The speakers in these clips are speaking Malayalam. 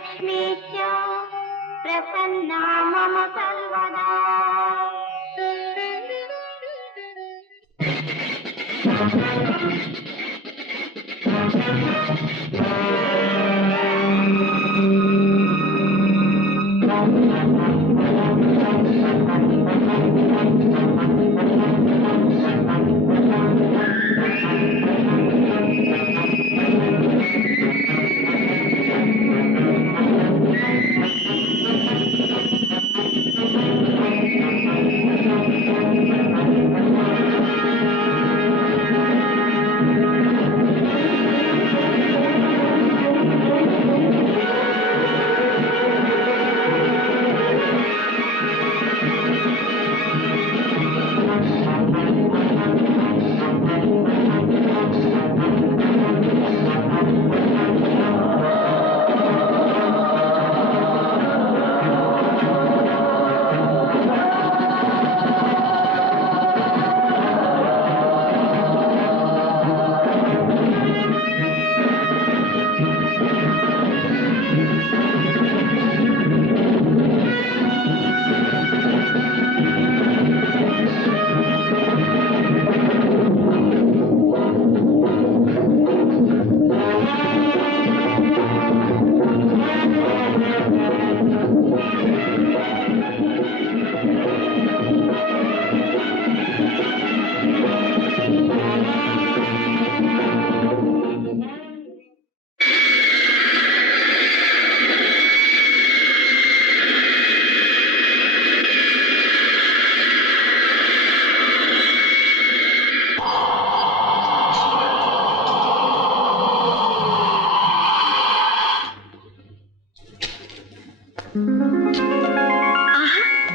लक्ष्मी च प्रसन्ना मम सर्वदा।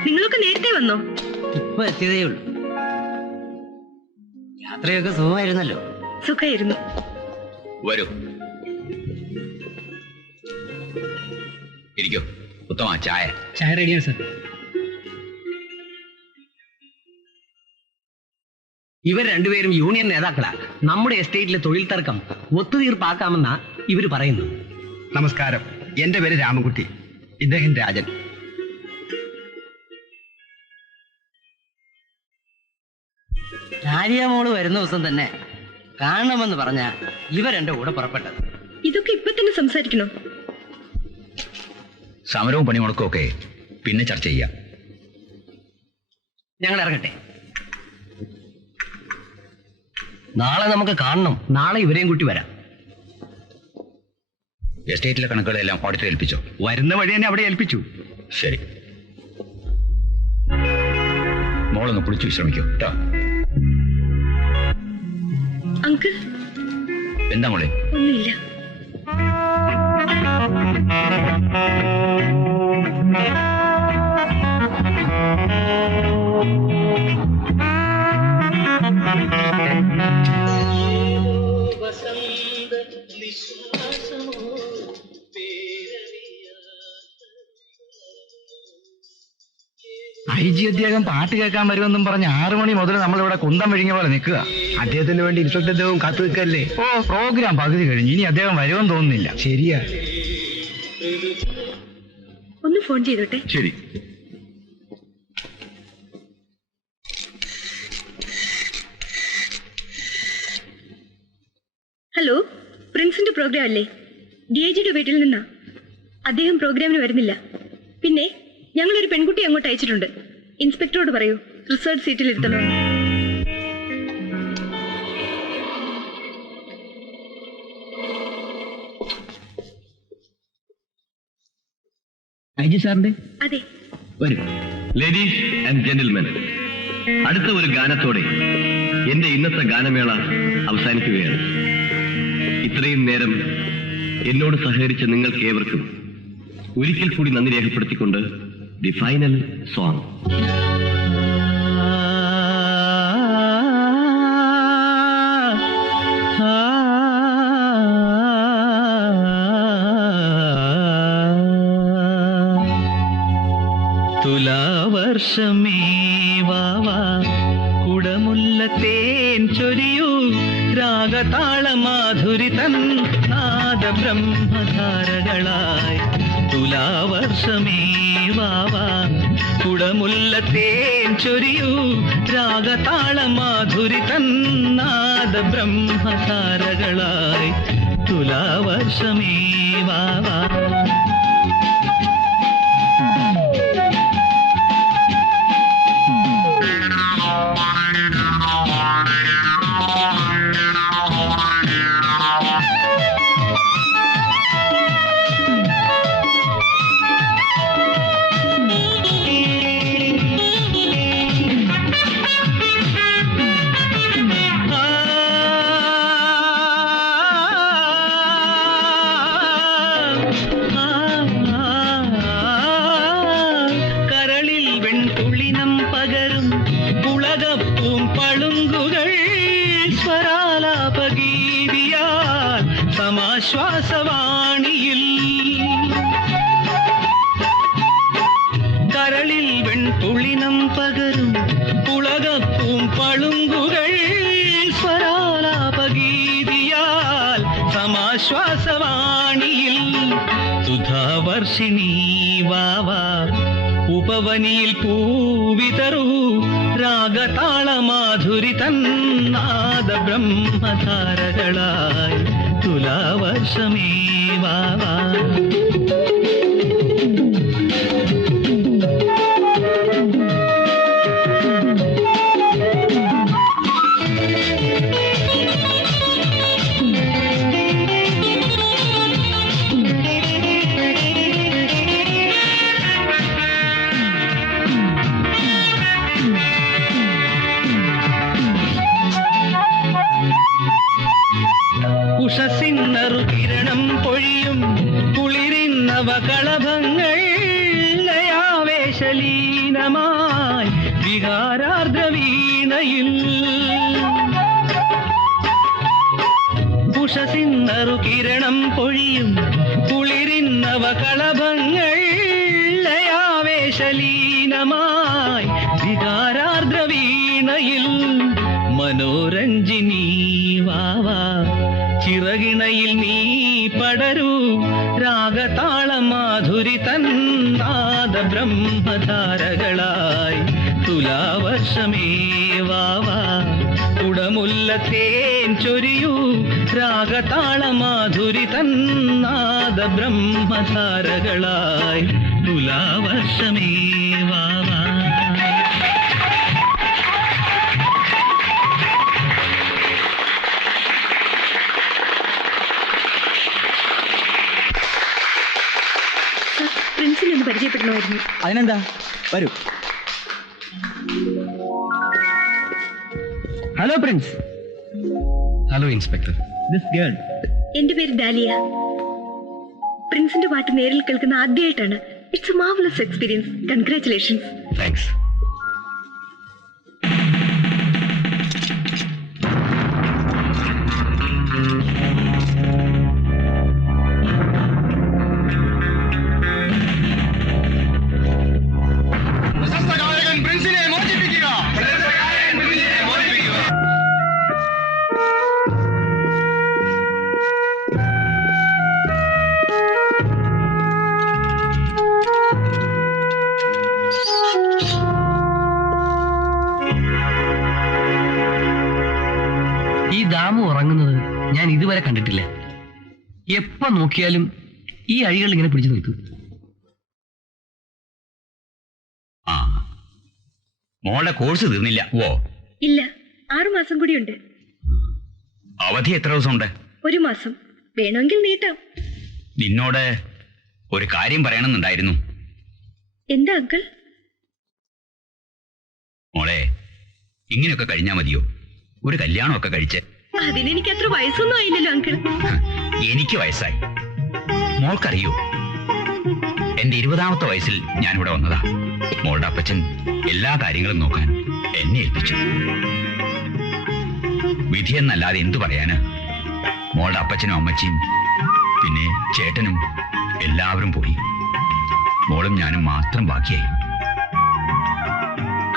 നിങ്ങളൊക്കെ നേരത്തെ വന്നോ? ഇപ്പൊ എത്തിയതേ ഉള്ളൂ. യാത്രയൊക്കെ സുഖമായിരുന്നല്ലോ? സുഖമായിരുന്നു. വരൂ, ഇരിക്കൂ. ഉത്തമ, ചായ. ചായ റെഡിയാണ് സാർ. ഇവർ രണ്ടുപേരും യൂണിയൻ നേതാക്കളാ. നമ്മുടെ എസ്റ്റേറ്റിലെ തൊഴിൽ തർക്കം ഒത്തുതീർപ്പാക്കാമെന്നാ ഇവര് പറയുന്നു. നമസ്കാരം, എന്റെ പേര് രാമൻകുട്ടി, ഇദ്ദേഹം രാജൻ. രാജിയമോള് വരുന്ന ദിവസം തന്നെ കാണണമെന്ന് പറഞ്ഞ ഇവരെന്റെ കൂടെ പുറപ്പെട്ടത്. ഇതൊക്കെ ഇപ്പൊ തന്നെ സംസാരിക്കണോ? സമരവും പണിമുടക്കും ഒക്കെ പിന്നെ ചർച്ച ചെയ്യാം. ഞങ്ങൾ ഇറങ്ങട്ടെ. നാളെ നമുക്ക് കാണണം. നാളെ ഇവരെയും കൂട്ടി വരാം. എസ്റ്റേറ്റിലെ കണക്കുകളെല്ലാം ഓഡിറ്റർ ഏൽപ്പിച്ചോ? വരുന്ന വഴി തന്നെ അവിടെ ഏൽപ്പിച്ചു. ശരി, മോളൊന്ന് കുളിച്ചു വിശ്രമിക്കൂ കേട്ടോ. അങ്കിൾ. എന്താ മോളെ? ഒന്നുമില്ല. ഐ ജി അദ്ദേഹം പാട്ട് കേൾക്കാൻ വരുമെന്നും പറഞ്ഞ് 6 മണി മുതൽ നമ്മളിവിടെ കുന്തം വിഴിഞ്ഞ പോലെ നിൽക്കുക. അദ്ദേഹത്തിന് വേണ്ടി ഇൻസ്പെക്ടർ അദ്ദേഹം കാത്തു നിൽക്കല്ലേ? ഓ, പ്രോഗ്രാം പകുതി കഴിഞ്ഞു. ഇനി അദ്ദേഹം വരുമെന്ന് തോന്നുന്നില്ല. ശരിയാ. ഒന്ന് ഫോൺ ചെയ്തോട്ടെ. ശരി. ഹലോ, പ്രിൻസിന്റെ പ്രോഗ്രാം അല്ലേ? DIGയുടെ വീട്ടിൽ നിന്നാ. അദ്ദേഹം പ്രോഗ്രാമിന് വരുന്നില്ല. പിന്നെ ഞങ്ങളൊരു പെൺകുട്ടി അങ്ങോട്ട് അയച്ചിട്ടുണ്ട്. ഇൻസ്പെക്ടറോട് പറയൂ റിസർച്ച് സീറ്റിൽ ഇരുത്തണോ. ഐ ജി സാറിന്റെ? അതെ. വരും. ലേഡീസ് ആൻഡ് ജെന്റിൽമെൻ, അടുത്ത ഒരു ഗാനത്തോടെ എന്റെ ഇന്നത്തെ ഗാനമേള അവസാനിക്കുകയാണ്. ഇത്രയും നേരം എന്നോട് സഹകരിച്ച നിങ്ങൾക്ക് ഏവർക്കും ഒരിക്കൽ കൂടി നന്ദി രേഖപ്പെടുത്തിക്കൊണ്ട് ദി ഫൈനൽ സോങ്. തുലാവർഷമേ വാവാ കുടമുല്ല തേൻ ചൊരിയൂ രാഗതാള മാധുരി തൻ നാദ ബ്രഹ്മധാരകളായി തുലാവർഷമേ വാവാ കുടമുല്ല തേൻ ചൊരിയൂ രാഗതാള മാധുരി തന്നാദ ബ്രഹ്മതാരകളായി തുലാവർഷമേ വാവാ. ശ്വാസവാണിയിൽ കരളിൽ വെൺപുളിനം പകരും പുളകപ്പൂം പളുങ്കുകൾ സ്വരാലാപഗീതിയാൽ സമാശ്വാസവാണിയിൽ സുധാവർഷിണീ വാവാ ഉപവനിയിൽ പൂവിതറൂ രാഗതാളമാധുരി തന്നാദ ബ്രഹ്മധാരകളായി തുലാവർഷമേ വാവാ. ഉഷസിന്നറുകിരണം പൊഴിയും കുളിരിന്നവ കളഭങ്ങൾ ലയാവേശലീനമായി വികാരാർദ്രവീണയിൽ ഉഷസിന്നറുകിരണം പൊഴിയും കുളിരിന്നവ കളഭങ്ങൾ ലയാവേശലീനമായി വികാരാർദ്രവീണയിൽ മനോരഞ്ജിനി വാവാ ചിറകിണയിൽ നീ പടരൂ രാഗതാളമാധുരി തന്നാദ ബ്രഹ്മധാരകളായി തുലാവർഷമേ വാവാ കുടമുല്ല തേൻ ചൊരിയൂ രാഗതാളമാധുരി തന്നാദ ബ്രഹ്മധാരകളായി തുലാവർഷമേ വാവാ. പ്രിൻസിനെ ഒന്ന് പരിചയപ്പെടണമായിരുന്നു. അതിനെന്താ, വരൂ. Hello Prince. Hello inspector. This girl. എന്റെ പേര് ഡാലിയ. പ്രിൻസിന്റെ പാട്ട് നേരിൽ കേൾക്കുന്ന ആദ്യമായിട്ടാണ്. It's A marvellous experience. Congratulations. Thanks. ഈ ദാമു ഉറങ്ങുന്നത് ഞാൻ ഇതുവരെ കണ്ടിട്ടില്ല. എപ്പോ നോക്കിയാലും ഈ അഴികൾ ഇങ്ങനെ പിടിച്ചു നിൽക്കും. ആ, മോളുടെ കോഴ്സ് തീർന്നില്ല? ഓ ഇല്ല, 6 മാസം കൂടിയുണ്ട്. അവധി എത്ര ദിവസമുണ്ട്? 1 മാസം. വേണമെങ്കിൽ നീട്ടാം. നിന്നോട് ഒരു കാര്യം പറയണമെന്നുണ്ടായിരുന്നു. എന്താ അങ്കിൾ? മോളെ, ഇങ്ങനെയൊക്കെ കഴിഞ്ഞാ മതിയോ? ഒരു കല്യാണമൊക്കെ കഴിച്ച്. അതിനെനിക്ക് അത്ര വയസ്സൊന്നും ആയില്ലല്ലോ അങ്കിൾ. എനിക്ക് വയസ്സായി. മോൾക്കറിയോ, എന്റെ 20ാമത്തെ വയസ്സിൽ ഞാനിവിടെ വന്നതാ. മോളുടെ അപ്പച്ചൻ എല്ലാ കാര്യങ്ങളും നോക്കാൻ എന്നെ ഏൽപ്പിച്ചു. വിധിയെന്നല്ലാതെ എന്തു പറയാന്? മോളുടെ അപ്പച്ചനും അമ്മച്ചിയും പിന്നെ ചേട്ടനും എല്ലാവരും പോയി. മോളും ഞാനും മാത്രം ബാക്കിയായി.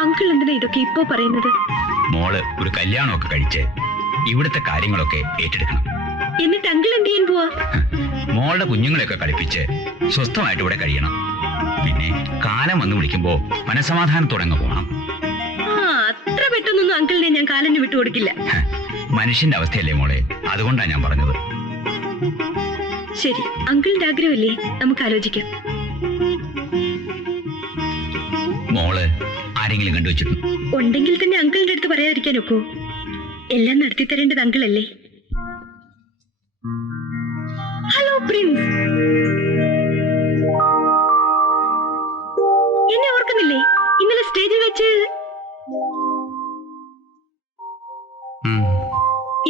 അങ്കിൾ എന്തിനാ ഇതൊക്കെ ഇപ്പോ പറയുന്നത്? മോള് ഒരു കല്യാണമൊക്കെ കഴിച്ച് ഇവിടുത്തെ കാര്യങ്ങളൊക്കെ ഏറ്റെടുക്കണം. എന്നിട്ട് അങ്കിൾ എന്ത് ചെയ്യാൻ പോവാ? മോളുടെ കുഞ്ഞുങ്ങളെയൊക്കെ കളിപ്പിച്ച് സ്വസ്ഥമായിട്ട് ഇവിടെ കഴിയണം. പിന്നെ കാലം വന്ന് വിളിക്കുമ്പോ മനസമാധാനത്തോടെ അങ്ങ് പോകണം. അത്ര പെട്ടെന്നൊന്നും അങ്കിളിനെ ഞാൻ കാലന് വിട്ടുകൊടുക്കില്ല. മനുഷ്യന്റെ അവസ്ഥയല്ലേ മോളെ, അതുകൊണ്ടാ ഞാൻ പറഞ്ഞത്. ശരി, അങ്കിളിന്റെ ആഗ്രഹമല്ലേ, നമുക്ക് ആലോചിക്കാം. മോള് ആരെങ്കിലും കണ്ടുവച്ചിട്ടുണ്ട്? ഉണ്ടെങ്കിൽ തന്നെ അങ്കിളിന്റെ അടുത്ത് പറയാതിരിക്കാനൊക്കോ? എല്ലാം നടത്തി തരേണ്ടത് അങ്കിളല്ലേ. ഹലോ പ്രിൻസ്, എന്നെ ഓർക്കുന്നില്ലേ? ഇന്നലെ സ്റ്റേജിൽ വെച്ച്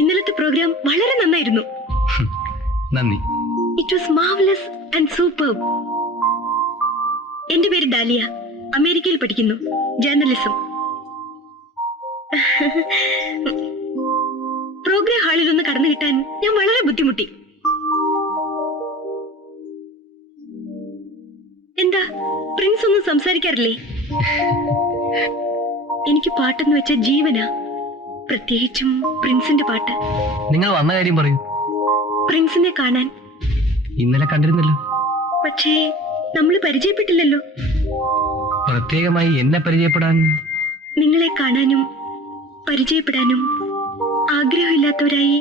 ഇന്നലത്തെ പ്രോഗ്രാം വളരെ നന്നായിരുന്നു. നന്ദി. It was marvellous and superb. എന്റെ പേര് ഡാലിയ, അമേരിക്കയിൽ പഠിക്കുന്നു, ജേർണലിസം. പ്രോഗ്രാം ഹാളിൽ ഒന്ന് കടന്നു കിട്ടാൻ ഞാൻ വളരെ ബുദ്ധിമുട്ടി. എന്താ പ്രിൻസ് ഒന്നും സംസാരിക്കാറില്ലേ? എനിക്ക് പാട്ടെന്ന് വെച്ച ജീവനാ, പ്രത്യേകിച്ചും പ്രിൻസിന്റെ പാട്ട്. നിങ്ങൾ വന്ന കാര്യം പറയൂ. പ്രിൻസിനെ കാണാൻ. ഇന്നലെ കണ്ടിരുന്നല്ലോ. പക്ഷേ നമ്മൾ പരിചയപ്പെട്ടില്ലല്ലോ. പ്രത്യേകമായി എന്നെ പരിചയപ്പെടാൻ? നിങ്ങളെ കാണാനും പരിചയപ്പെടാനും ആഗ്രഹമില്ലാത്തവരായി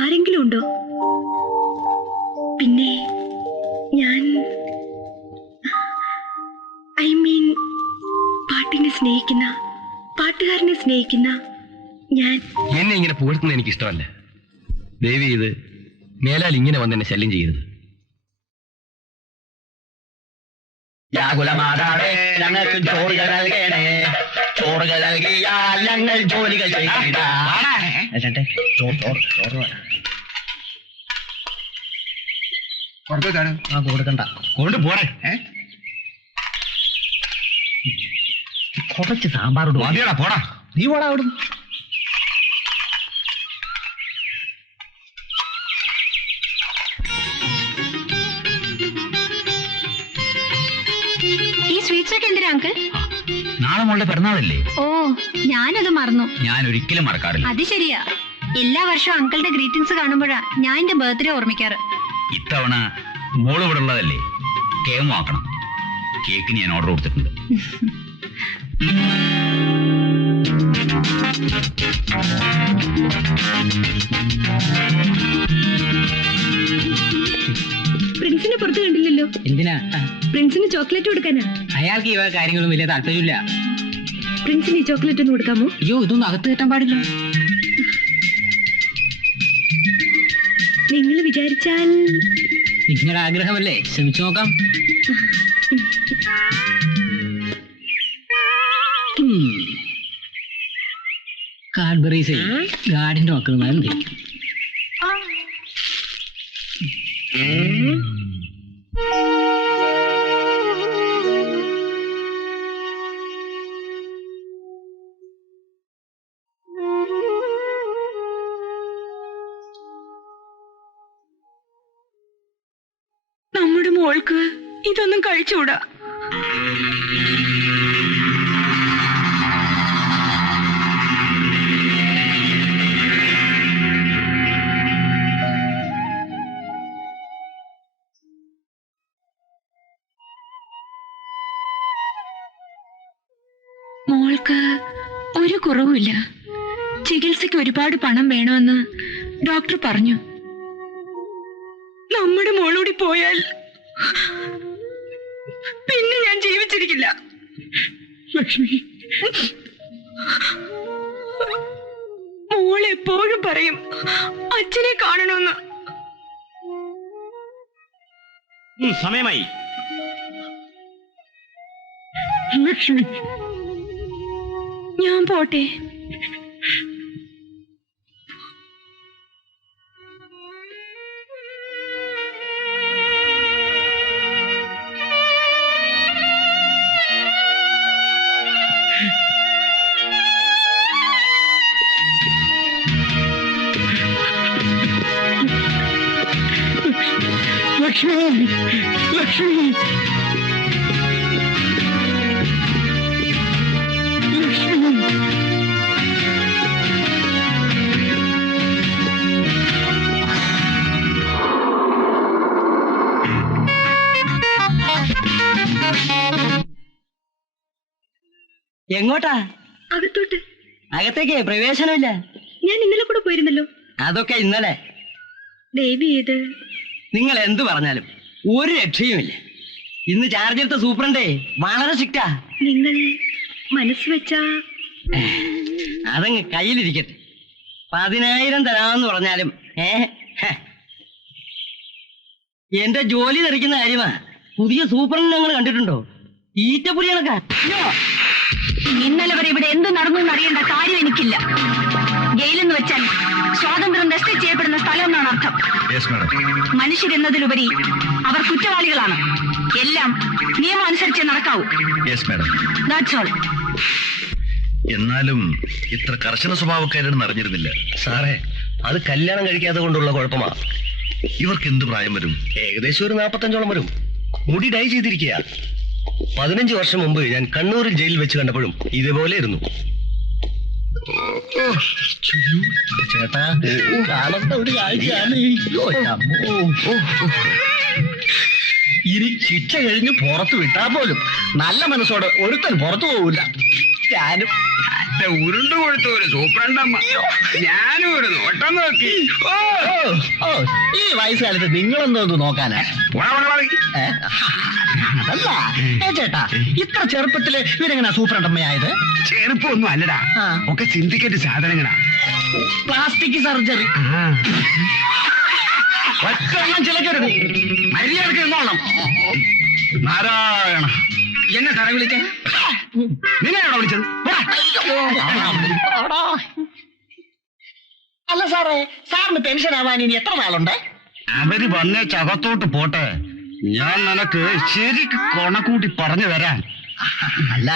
ആരെങ്കിലും ഉണ്ടോ? പിന്നെ ഞാൻ പാട്ടിനെ സ്നേഹിക്കുന്ന, പാട്ടുകാരനെ സ്നേഹിക്കുന്ന ഞാൻ. എന്നെ ഇങ്ങനെ പുകഴ്ത്തുന്നത് എനിക്ക് ഇഷ്ടമല്ല. ദേവി, ഇത് മേലാൽ ഇങ്ങനെ വന്ന് എന്നെ ശല്യം ചെയ്യരുത്. വ്യാകുലമാതാവേ, ഞങ്ങൾക്ക് ചോറുകൾ നൽകണേ. ചോറുകൾ നൽകിയാൽ ഞങ്ങൾ ജോലികൾ കൊടുക്കണ്ട. കൊണ്ട് പോരെ. കുറച്ച് സാമ്പാർ പോടാ. നീ പോടാ അവിടുന്ന്. ഈ സ്വീറ്റ്സ് ഒക്കെ എന്തിനാ അങ്കിൾ? നാളെ മോളുടെ പിറന്നാളല്ലേ? ഓ, ഞാനത് മറന്നു. ഞാൻ ഒരിക്കലും മറക്കാറില്ല. അത് ശരിയാ, എല്ലാ വർഷവും അങ്കിളുടെ ഗ്രീറ്റിംഗ്സ് കാണുമ്പോഴാ ഞാൻ എന്റെ ബർത്ത്ഡേ ഓർമ്മിക്കാറ്. ഇത്തവണ മോള് ഇവിടെ ഉള്ളതല്ലേ, കേക്ക് വാക്കണം. കേക്കിന് ഞാൻ ഓർഡർ കൊടുത്തിട്ടുണ്ട്. പ്രിൻസിനെ പുറത്ത് കണ്ടില്ലല്ലോ. എന്തിനാ? പ്രിൻസിന് ചോക്ലേറ്റ് കൊടുക്കാനാ. അയാൾക്ക് ഈ കാര്യങ്ങളും വലിയ താല്പര്യമില്ല. പ്രിൻസിന് ഈ ചോക്ലേറ്റ് ഒന്ന് കൊടുക്കാമോ? അയ്യോ, ഇതൊന്നും അകത്ത് കയറ്റാൻ പാടില്ല. നിങ്ങൾ വിചാരിച്ചാൽ. നിങ്ങളുടെ ആഗ്രഹമല്ലേ, ശ്രമിച്ചു നോക്കാം. കാഡ്ബറീസ് ഗാഡിന്റെ മക്കൾ മതി. നമ്മുടെ മോൾക്ക് ഇതൊന്നും കഴിച്ചുകൂടാ. മോൾക്ക് ഒരു കുറവുമില്ല. ചികിത്സയ്ക്ക് ഒരുപാട് പണം വേണമെന്ന് ഡോക്ടർ പറഞ്ഞു. നമ്മുടെ മോളൂടി പോയാൽ പിന്നെ ഞാൻ ജീവിച്ചിരിക്കില്ല. ലക്ഷ്മി, മോൾ എപ്പോഴും പറയും അച്ഛനെ കാണണമെന്ന്. സമയമായി. ലക്ഷ്മി, ഞാൻ പോട്ടെ. ലക്ഷ്മി, ലക്ഷ്മി, ലക്ഷ്മി. എങ്ങോട്ടാ? അകത്തോട്ട്. അകത്തേക്ക് പ്രവേശനമില്ല. ഞാൻ ഇന്നലെ കൂടെ പോയിരുന്നല്ലോ. അതൊക്കെ ഇന്നലെ. ദേവി ഏത്? നിങ്ങൾ എന്ത് പറഞ്ഞാലും ഒരു രക്ഷയുമില്ല. ഇന്ന് ചാർജ് എടുത്ത സൂപ്രണ്ടേ വളരെ സ്ട്രിക്റ്റാ. നിങ്ങൾ മനസ്സ് വെച്ചാ അതങ്ങ് കയ്യിലിരിക്കട്ടെ. 10,000 തരാമെന്ന് പറഞ്ഞാലും എന്റെ ജോലി തെറിക്കുന്ന കാര്യമാ. പുതിയ സൂപ്രണ്ട് ഞങ്ങൾ കണ്ടിട്ടുണ്ടോ? ഈറ്റപ്പുരി കണക്കാ. ഇന്നലെ വരെ ഇവിടെ എന്ത് നടന്നു എന്നറിയേണ്ട കാര്യം എനിക്കില്ല. ജയിലെന്ന് വെച്ചാൽ സ്വാതന്ത്ര്യം നഷ്ടം ചെയ്യപ്പെടുന്ന സ്ഥലം എന്നാണ് അർത്ഥം. മനുഷ്യരെന്നതിലുപരി അവർ കുറ്റവാളികളാണ്. എല്ലാം നിയമം അനുസരിച്ച് നടക്കാവൂ. That's all. എന്നാലും ഇത്ര കർശന സ്വഭാവക്കാരെന്ന് അറിഞ്ഞിരുന്നില്ല. സാറേ, അത് കല്യാണം കഴിക്കാതെ കൊണ്ടുള്ള കുഴപ്പമാ. ഇവർക്ക് എന്ത് പ്രായം വരും? ഏകദേശം ഒരു 45ഓളം വരും. മുടി ഡൈ ചെയ്തിരിക്കുക. 15 വർഷം മുമ്പ് ഞാൻ കണ്ണൂരിൽ ജയിലിൽ വെച്ച് കണ്ടപ്പോഴും ഇതേപോലെ ഇരുന്നു. ചേട്ടാ, കാണത്ത ഒരു കാഴ്ചയാണ്. ഇനി ശിക്ഷ കഴിഞ്ഞ് പുറത്തു വിട്ടാൽ പോലും നല്ല മനസ്സോടെ ഒരുത്തൻ പുറത്തു പോവില്ല. ഞാനും ഉരുണ്ടു കൊടുത്തു ഒരു സൂപ്രണ്ടമ്മ. ഞാനും ഒരു നോട്ടം നോക്കി. ഓ, ഈ വയസ്സുകാലത്ത് നിങ്ങളെന്തോന്ന് നോക്കാനാ? അതല്ല ചേട്ടാ, ഇത്ര ചെറുപ്പത്തില് ഇവരെങ്ങനെ സൂപ്രണ്ടമ്മയായത്? ചെറുപ്പമൊന്നും അല്ലടാ, ഒക്കെ സിന്ധിക്കറ്റ് സാധനങ്ങളാ. Plastic surgery. ഒറ്റ ചിലക്കരുത്, മര്യാദക്ക് എന്നോണം. നാരായണ, എന്നെ തറ വിളിക്കാൻ നിന്നെയാണോ വിളിച്ചത്? അല്ല സാറേ, സാറിന് പെൻഷൻ ആവാൻ ഇനി എത്ര നാളുണ്ട്? അവര് വന്നേ ചകത്തോട്ട് പോട്ടെ. ഞാൻ നിനക്ക് ശരിക്ക് കൊണക്കൂട്ടി പറഞ്ഞു തരാൻ. അല്ല,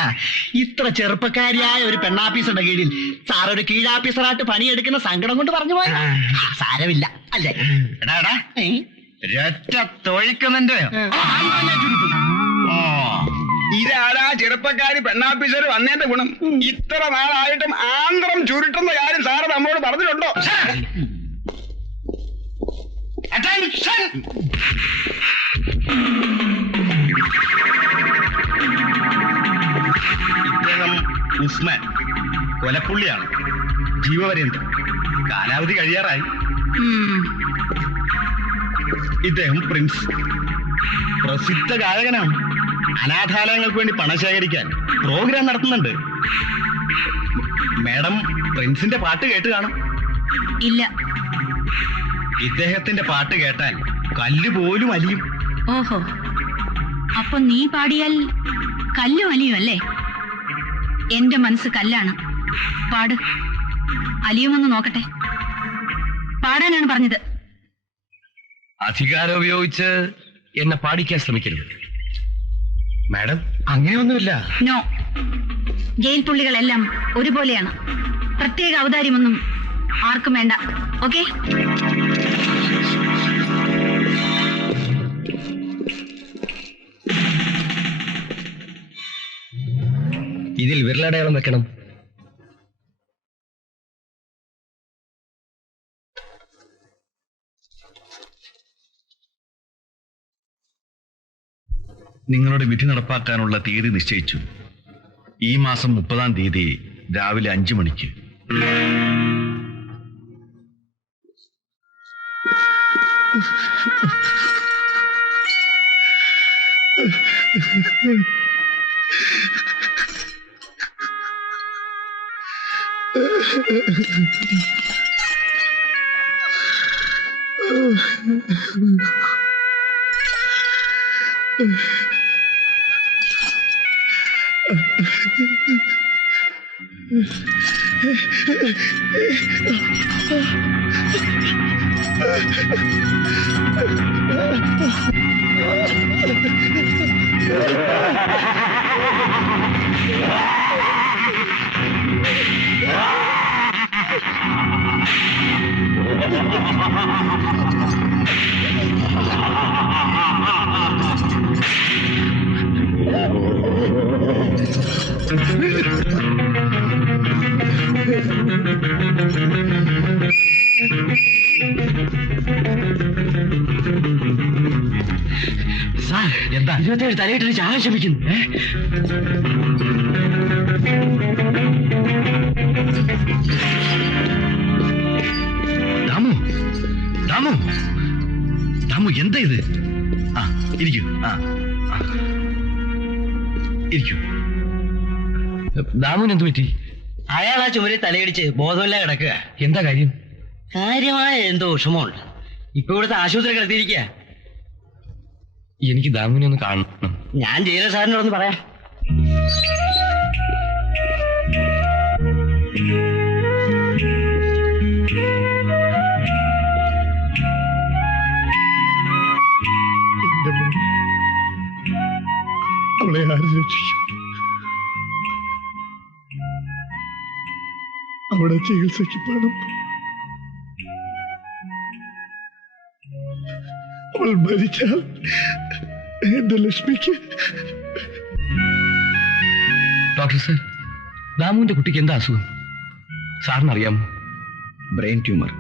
ഇത്ര ചെറുപ്പക്കാരിയായ ഒരു പെണ്ണാഫീസറുടെ കീഴിൽ സാർ ഒരു കീഴാഫീസറായിട്ട് പണിയെടുക്കുന്ന സങ്കടം കൊണ്ട് പറഞ്ഞു പോയ സാരമില്ല അല്ലേ? എടാ രറ്റ തൊഴിക്കുന്നതിന്റെ ഇതാരാ ചെറുപ്പക്കാരി പെണ്ണാഫീസർ വന്നതിന്റെ ഗുണം? ഇത്ര നാളായിട്ടും ആന്ധ്രം ചുരുട്ടുന്ന കാര്യം സാറ് നമ്മളോട് പറഞ്ഞിട്ടുണ്ടോ? ഇദ്ദേഹം ഉസ്മാൻ, കൊലപ്പുള്ളിയാണ്. ജീവപര്യന്തം. കാലാവധി കഴിയാറായി. ഇദ്ദേഹം പ്രിൻസ്, പ്രസിദ്ധ ഗായകനാണ്. അനാഥാലയങ്ങൾക്ക് വേണ്ടി പണം ശേഖരിക്കാൻ പ്രോഗ്രാം നടത്തുന്നുണ്ട്. മാഡം പ്രിൻസിന്റെ പാട്ട് കേട്ട് കാണും. ഇല്ല. ഇദ്ദേഹത്തിന്റെ പാട്ട് കേട്ടാൽ കല്ല് പോലും അലിയും. ഓഹോ, അപ്പൊ നീ പാടിയാൽ കല്ലും അലിയും അല്ലേ? എന്റെ മനസ്സ് കല്ലാണ്. പാട്, അലിയുമെന്ന് നോക്കട്ടെ. പാടാനാണ് പറഞ്ഞത്. അധികാരം ഉപയോഗിച്ച് എന്നെ പാടിക്കാൻ ശ്രമിക്കരുത്. മാഡം, അങ്ങനെയൊന്നുമില്ല. നോ, ജയിൽ പുള്ളികളെല്ലാം ഒരുപോലെയാണ്. പ്രത്യേക ഔദാര്യമൊന്നും ആർക്കും വേണ്ട. ഓക്കെ? ഇതിൽ വിരലടയാളം വെക്കണം. നിങ്ങളുടെ വിധി നടപ്പാക്കാനുള്ള തീയതി നിശ്ചയിച്ചു. ഈ മാസം 30-ാം തീയതി രാവിലെ 5 മണിക്ക്. സാർ, എന്താ 27 തലയിട്ടൊരു ചായ ശമിക്കുന്നു? ദാമു ദാമു ദാമു എന്താ ഇത്? ആ ഇരിക്കൂ. ഇരിക്കൂ. ദാമുവിന് എന്ത് പറ്റി? അയാൾ ആ ചുമരിൽ തലയിടിച്ച് ബോധമില്ല കിടക്കുക. എന്താ കാര്യം? കാര്യമായ എന്തോ വിഷമമുണ്ട്. ഇപ്പൊ ഇവിടുത്തെ ആശുപത്രി കിടത്തിയിരിക്കുക. എനിക്ക് ദാമുവിനെ ഒന്ന് കാണണം. ഞാൻ ജയിലർ സാറിനോടൊന്ന് പറയാം. അവളെ ആര് രക്ഷിക്കും? അവിടെ ചികിത്സയ്ക്ക് പണം. അവൾ മരിച്ചാൽ എന്റെ ലക്ഷ്മിക്ക്. ഡോക്ടർ സർ, ദാമുവിന്റെ കുട്ടിക്ക് എന്താ അസുഖം സാറിനറിയാമോ? Brain tumour.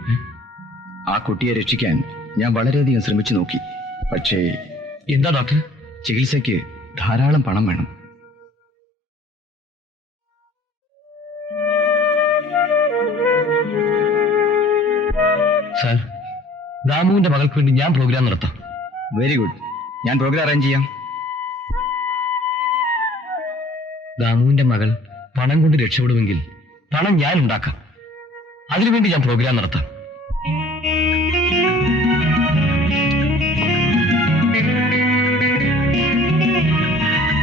ആ കുട്ടിയെ രക്ഷിക്കാൻ ഞാൻ വളരെയധികം ശ്രമിച്ചു നോക്കി. പക്ഷേ എന്താ ഡോക്ടർ? ചികിത്സയ്ക്ക് ധാരാളം പണം വേണം. സാർ, ദാമുവിന്റെ മകൾക്ക് വേണ്ടി ഞാൻ പ്രോഗ്രാം നടത്താം. Very good. ഞാൻ പ്രോഗ്രാം അറേഞ്ച് ചെയ്യാം. ദാമുവിന്റെ മകൾ പണം കൊണ്ട് രക്ഷപ്പെടുമെങ്കിൽ പണം ഞാൻ ഉണ്ടാക്കാം. അതിനുവേണ്ടി ഞാൻ പ്രോഗ്രാം നടത്താം.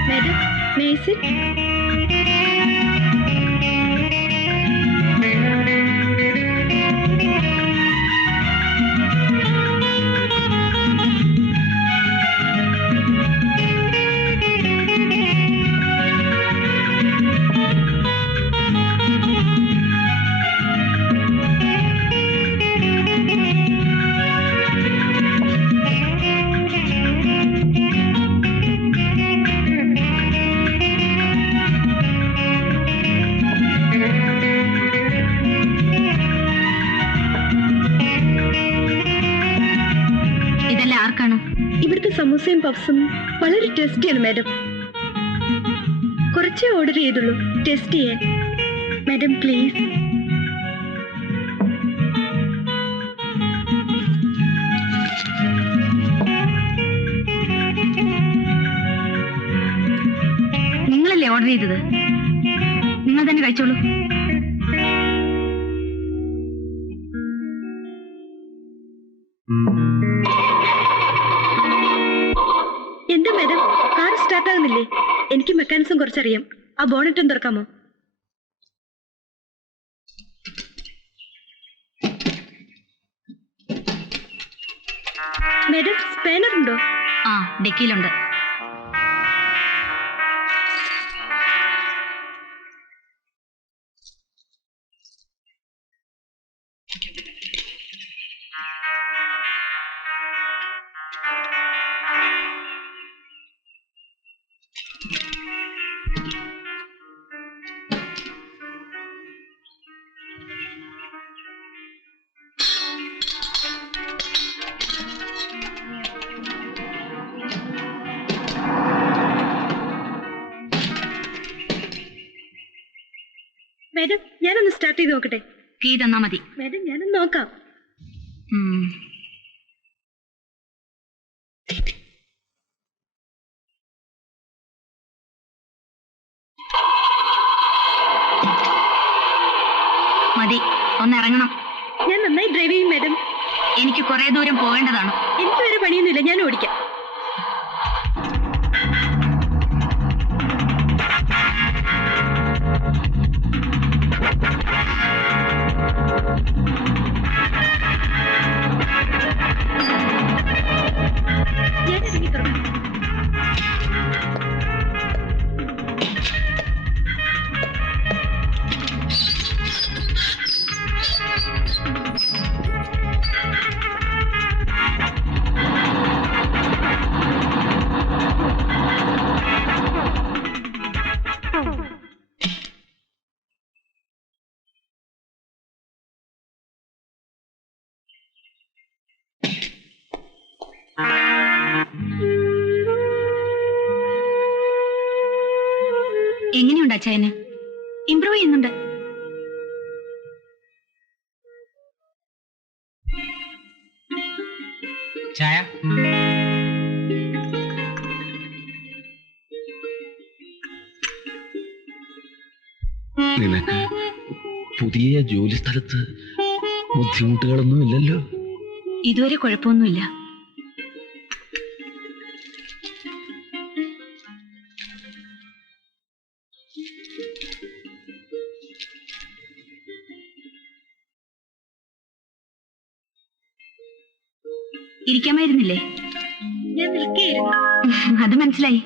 Madam, may I sit? ഇതെല്ലാം ആർക്കാണ്? ഇവിടുത്തെ സമൂസയും പഫ്സും വളരെ ടേസ്റ്റിയാണ് മാഡം. കുറച്ചേ ഓർഡർ ചെയ്തുള്ളൂ ടെസ്റ്റ് ചെയ്യാൻ. Madam please. നിങ്ങളല്ലേ ഓർഡർ ചെയ്തത്? നിങ്ങൾ തന്നെ കഴിച്ചോളൂ. എന്താ മാഡം, കാർ സ്റ്റാർട്ട് ആകുന്നില്ലേ? എനിക്ക് മെക്കാനിസം കുറച്ചറിയാം. ആ ബോണറ്റ് ഒന്ന് തുറക്കാമോ? മാഡം, സ്പാനർ ഉണ്ടോ? ആ, ഡിക്കിയിലുണ്ട്. മാഡം, ഞാനൊന്ന് സ്റ്റാർട്ട് ചെയ്ത് നോക്കട്ടെ? കീ തന്നാ മതി. മാഡം, ഞാനൊന്ന് നോക്കാം. മതി, ഒന്ന് ഇറങ്ങണം. ഞാൻ നന്നായി ഡ്രൈവ് ചെയ്യും മാഡം. എനിക്ക് കുറെ ദൂരം പോകേണ്ടതാണ്. എനിക്ക് വേറെ പണിയൊന്നുമില്ല, ഞാൻ ഓടിക്കാം. ഞാൻ ഇറങ്ങി തുടങ്ങാം. എങ്ങനെയുണ്ട് അച്ചായന്? ഇംപ്രൂവ് ചെയ്യുന്നുണ്ട്. ചായ? നിനക്ക് പുതിയ ജോലി സ്ഥലത്ത് ബുദ്ധിമുട്ടുകളൊന്നും ഇല്ലല്ലോ? ഇതുവരെ കുഴപ്പമൊന്നുമില്ല. ഇരിക്കാമായിരുന്നില്ലേ? ഞാൻ നിൽക്കുകയായിരുന്നു. അത് മനസ്സിലായി.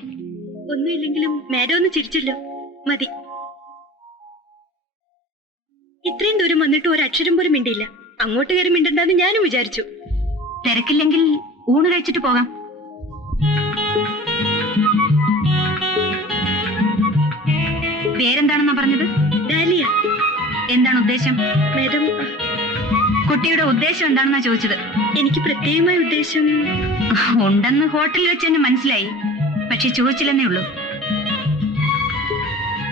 ഒന്നുമില്ലെങ്കിലും മാഡം ഒന്ന് ചിരിച്ചല്ലോ, മതി. ഇത്രയും ദൂരം വന്നിട്ട് ഒരക്ഷരം പോലും മിണ്ടിയില്ല. അങ്ങോട്ട് കയറി മിണ്ടണ്ടെന്ന് ഞാനും വിചാരിച്ചു. തിരക്കില്ലെങ്കിൽ ഊണ് കഴിച്ചിട്ട് പോകാം. പേരെന്താണെന്നാ പറഞ്ഞത്? ഡാലിയ. എന്താണ് ഉദ്ദേശം? മാഡം, കുട്ടിയുടെ ഉദ്ദേശം എന്താണെന്നാ ചോദിച്ചത്. എനിക്ക് പ്രത്യേകമായ ഉദ്ദേശം ഉണ്ടെന്ന് ഹോട്ടലിൽ വെച്ച് തന്നെ മനസ്സിലായി. പക്ഷെ ചോദിച്ചില്ലെന്നേ ഉള്ളൂ.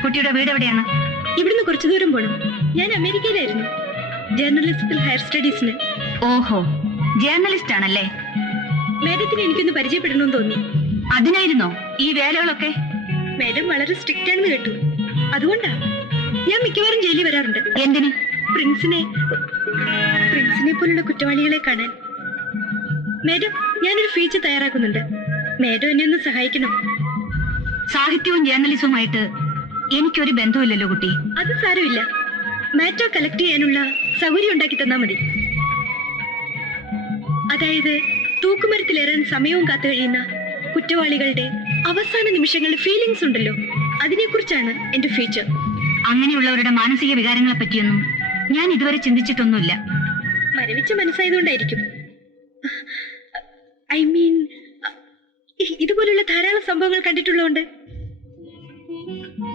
കുട്ടിയുടെ വീട് എവിടെയാണ്? ഇവിടുന്ന് കുറച്ചു ദൂരം പോണം. ഞാൻ അമേരിക്കയിലായിരുന്നു, ജേർണലിസ്റ്റിൽ ഹയർ സ്റ്റഡീസിന്. ഓഹോ, ജേർണലിസ്റ്റ് ആണല്ലേ. മാഡത്തിന് എനിക്കൊന്ന് പരിചയപ്പെടണമെന്ന് തോന്നി. അതിനായിരുന്നോ ഈ വേലകളൊക്കെ? മാഡം വളരെ സ്ട്രിക്റ്റ് ആണെന്ന് കേട്ടു. അതുകൊണ്ടാ ഞാൻ മിക്കവാറും ജയിലിൽ വരാറുണ്ട്. എന്തിന്? പ്രിൻസിനെ പോലുള്ള കുറ്റവാളികളെ കാണാൻ. മാഡം, ഞാനൊരു ഫീച്ചർ തയ്യാറാക്കുന്നുണ്ട്. മാഡം എന്നെ ഒന്ന് സഹായിക്കണം. സാഹിത്യവും ജേർണലിസവുമായിട്ട് എനിക്കൊരു ബന്ധമില്ലല്ലോ കുട്ടി. അത് സാരമില്ല. മാറ്റർ കളക്ട് ചെയ്യാനുള്ള സൗകര്യം ഉണ്ടാക്കി തന്നാ മതി. അതായത് തൂക്കുമരത്തിലേറാൻ സമയവും കാത്തു കഴിയുന്ന കുറ്റവാളികളുടെ അവസാന നിമിഷങ്ങളുടെ ഫീലിങ്സ് ഉണ്ടല്ലോ, അതിനെക്കുറിച്ചാണ് എന്റെ ഫീച്ചർ. അങ്ങനെയുള്ളവരുടെ മാനസിക വികാരങ്ങളെ പറ്റിയൊന്നും ഞാൻ ഇതുവരെ ചിന്തിച്ചിട്ടൊന്നുമില്ല. മരവിച്ച മനസ്സായതുകൊണ്ടായിരിക്കും. ഐ മീൻ, ഇതുപോലുള്ള ധാരാളം സംഭവങ്ങൾ കണ്ടിട്ടുള്ളതുകൊണ്ട്.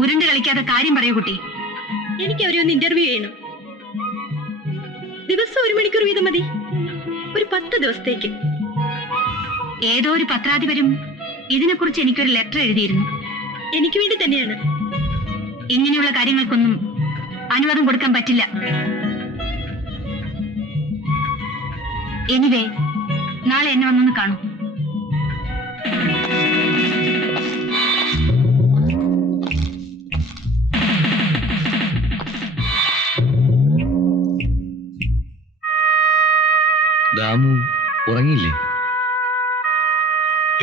ഉരുണ്ട് കളിക്കാതെ കാര്യം പറയൂ കുട്ടി. എനിക്ക് അവരെ ഒന്ന് ഇന്റർവ്യൂ ചെയ്യണം. ദിവസം 1 മണിക്കൂർ വീതം മതി, ഒരു 10 ദിവസത്തേക്ക്. ഏതോ ഒരു പത്രാധിപരും ഇതിനെക്കുറിച്ച് എനിക്കൊരു ലെറ്റർ എഴുതിയിരുന്നു. എനിക്ക് വേണ്ടി തന്നെയാണ്. ഇങ്ങനെയുള്ള കാര്യങ്ങൾക്കൊന്നും അനുവാദം കൊടുക്കാൻ പറ്റില്ല. എനിവേ, നാളെ എന്നെ വന്നൊന്ന് കാണൂ. ദാമു ഉറങ്ങിയില്ലേ?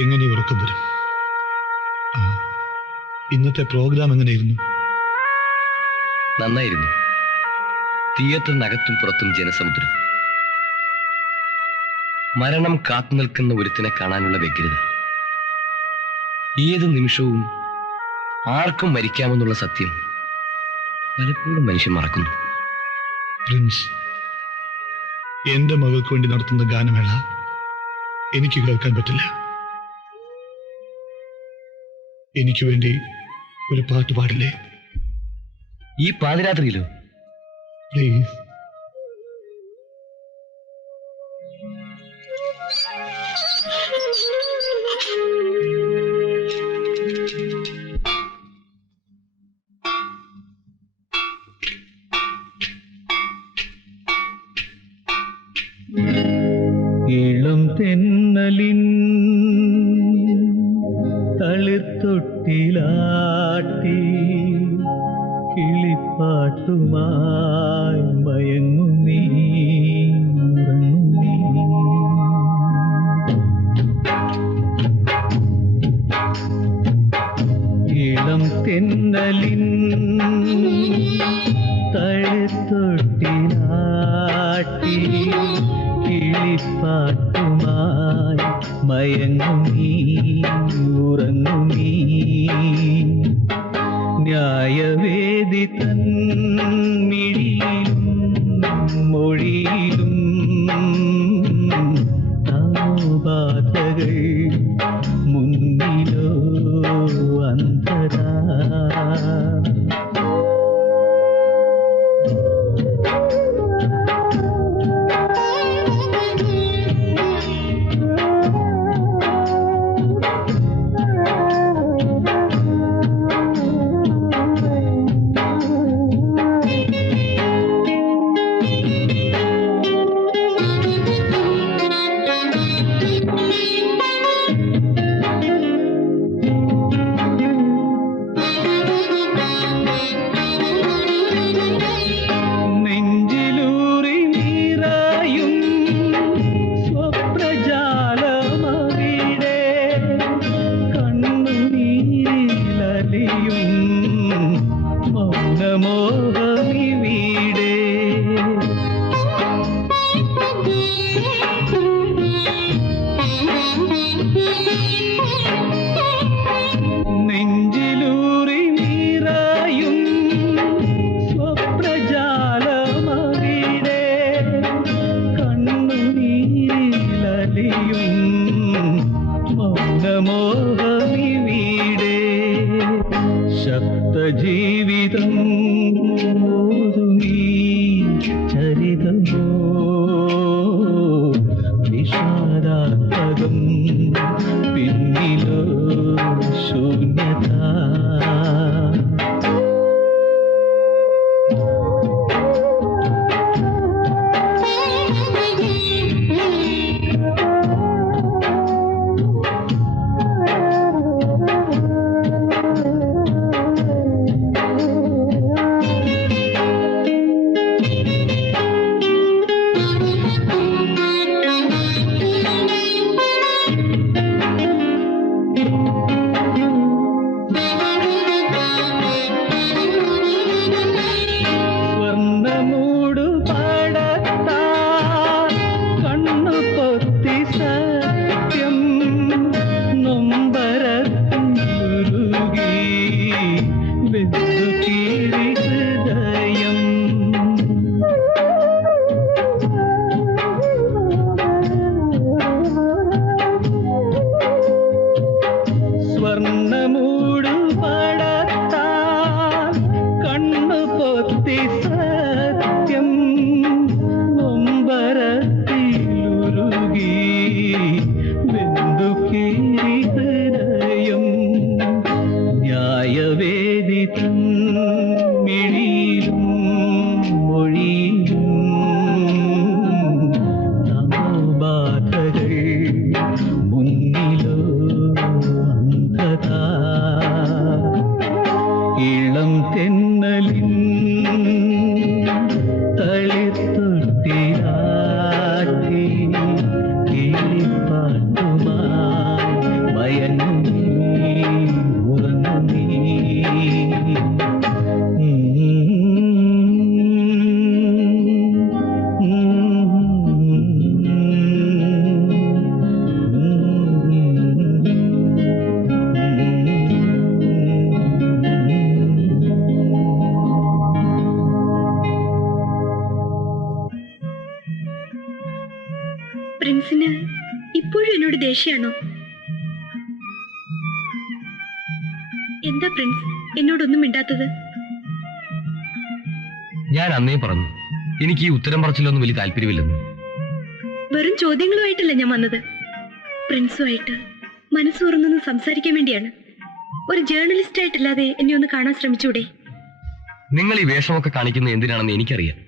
എങ്ങനെ ഉറക്കം വരും? ഇന്നത്തെ പ്രോഗ്രാം എങ്ങനെയായിരുന്നു? നന്നായിരുന്നു. തിയേറ്ററിനകത്തും പുറത്തും ജനസമുദ്രം. മരണം കാത്തു നിൽക്കുന്ന ഒരുത്തിനെ കാണാനുള്ള വ്യഗ്രത. ഏത് നിമിഷവും ആർക്കും മരിക്കാമെന്നുള്ള സത്യം പലപ്പോഴും മനുഷ്യൻ മറക്കുന്നു. പ്രിൻസ്, എന്റെ മകൾക്ക് വേണ്ടി നടത്തുന്ന ഗാനമേള എനിക്ക് കേൾക്കാൻ പറ്റില്ല. എനിക്ക് വേണ്ടി ഒരു പാട്ട് പാടില്ലേ? ഈ പാതിരാത്രിയിലോ? പ്ലീസ്. ഇളം തെന്നലിൻ തളിർത്തൊട്ടിലാട്ടി കിളിപ്പാട്ടുമായി മയങ്ങും നീ, ഉറങ്ങും നീ. ഇളം തെന്നലിൻ തളിർത്തൊട്ടിലാട്ടി കിളിപ്പാട്ടുമായി മയങ്ങും നീ, ഉറങ്ങും നീ. ന്യായവേദി തൻ മിഴിയിലും മൊഴിയിലും താമോപാതകൾ മുന്നിലോ അന്തരാ. മോഹമിവിടെ ശബ്ദജീവിതം ഓതുമീ ചരിതമോ വിഷാദാത്മകം പിന്നിലോ ശൂന്യത പ്രിൻസിന് ഇപ്പോഴും എന്നോട് ദേഷ്യാണോ? എന്താ പ്രിൻസ് എന്നോടൊന്നും മിണ്ടാത്തത്? ഞാൻ അന്നേ പറഞ്ഞു എനിക്ക് ഈ ഉത്തരം പറച്ചിലൊന്നും വലിയ താല്പര്യമില്ലെന്ന്. വെറും ചോദ്യങ്ങളുമായിട്ടല്ല ഞാൻ വന്നത്. പ്രിൻസുമായിട്ട് മനസ്സ് തുറന്നൊന്ന് സംസാരിക്കാൻ വേണ്ടിയാണ്. ഒരു ജേർണലിസ്റ്റ് ആയിട്ടല്ലാതെ എന്നെ ഒന്ന് കാണാൻ ശ്രമിച്ചൂടെ? നിങ്ങൾ ഈ വേഷമൊക്കെ കാണിക്കുന്നത് എന്തിനാണെന്ന് എനിക്കറിയാം.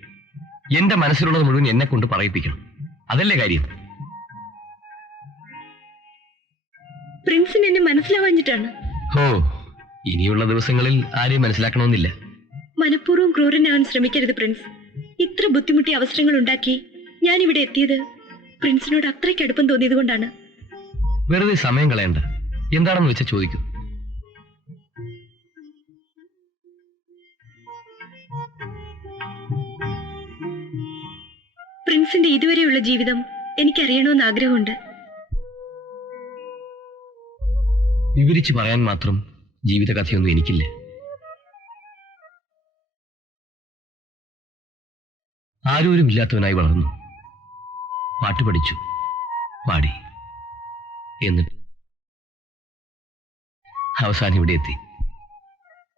എന്റെ മനസ്സിലുള്ളത് മുഴുവൻ എന്നെ കൊണ്ട് പറയിപ്പിക്കണം, അതല്ലേ കാര്യം? പ്രിൻസിന് എന്നെ മനസ്സിലാവാഞ്ഞിട്ടാണ്. ഓ, ഇനിയുള്ള ദിവസങ്ങളിൽ ആരെയും മനസ്സിലാക്കണമെന്നില്ല. മനഃപൂർവ്വം ക്രൂരനാകാൻ ശ്രമിക്കരുത് പ്രിൻസ്. ഇത്ര ബുദ്ധിമുട്ടിയ അവസരങ്ങൾ ഉണ്ടാക്കി ഞാൻ ഇവിടെ എത്തിയത് പ്രിൻസിനോട് അത്രയ്ക്ക് അടുപ്പം തോന്നിയത് കൊണ്ടാണ്. വെറുതെ സമയം കളയണ്ട, എന്താണെന്ന് വെച്ചാൽ ചോദിക്കൂ. പ്രിൻസിന്റെ ഇതുവരെയുള്ള ജീവിതം എനിക്കറിയണമെന്ന് ആഗ്രഹമുണ്ട്. വിവരിച്ചു പറയാൻ മാത്രം ജീവിതകഥയൊന്നും എനിക്കില്ല. ആരോരുമില്ലാത്തവനായി വളർന്നു, പാട്ട് പഠിച്ചു, പാടി, എന്നിട്ട് അവസാനം ഇവിടെ എത്തി.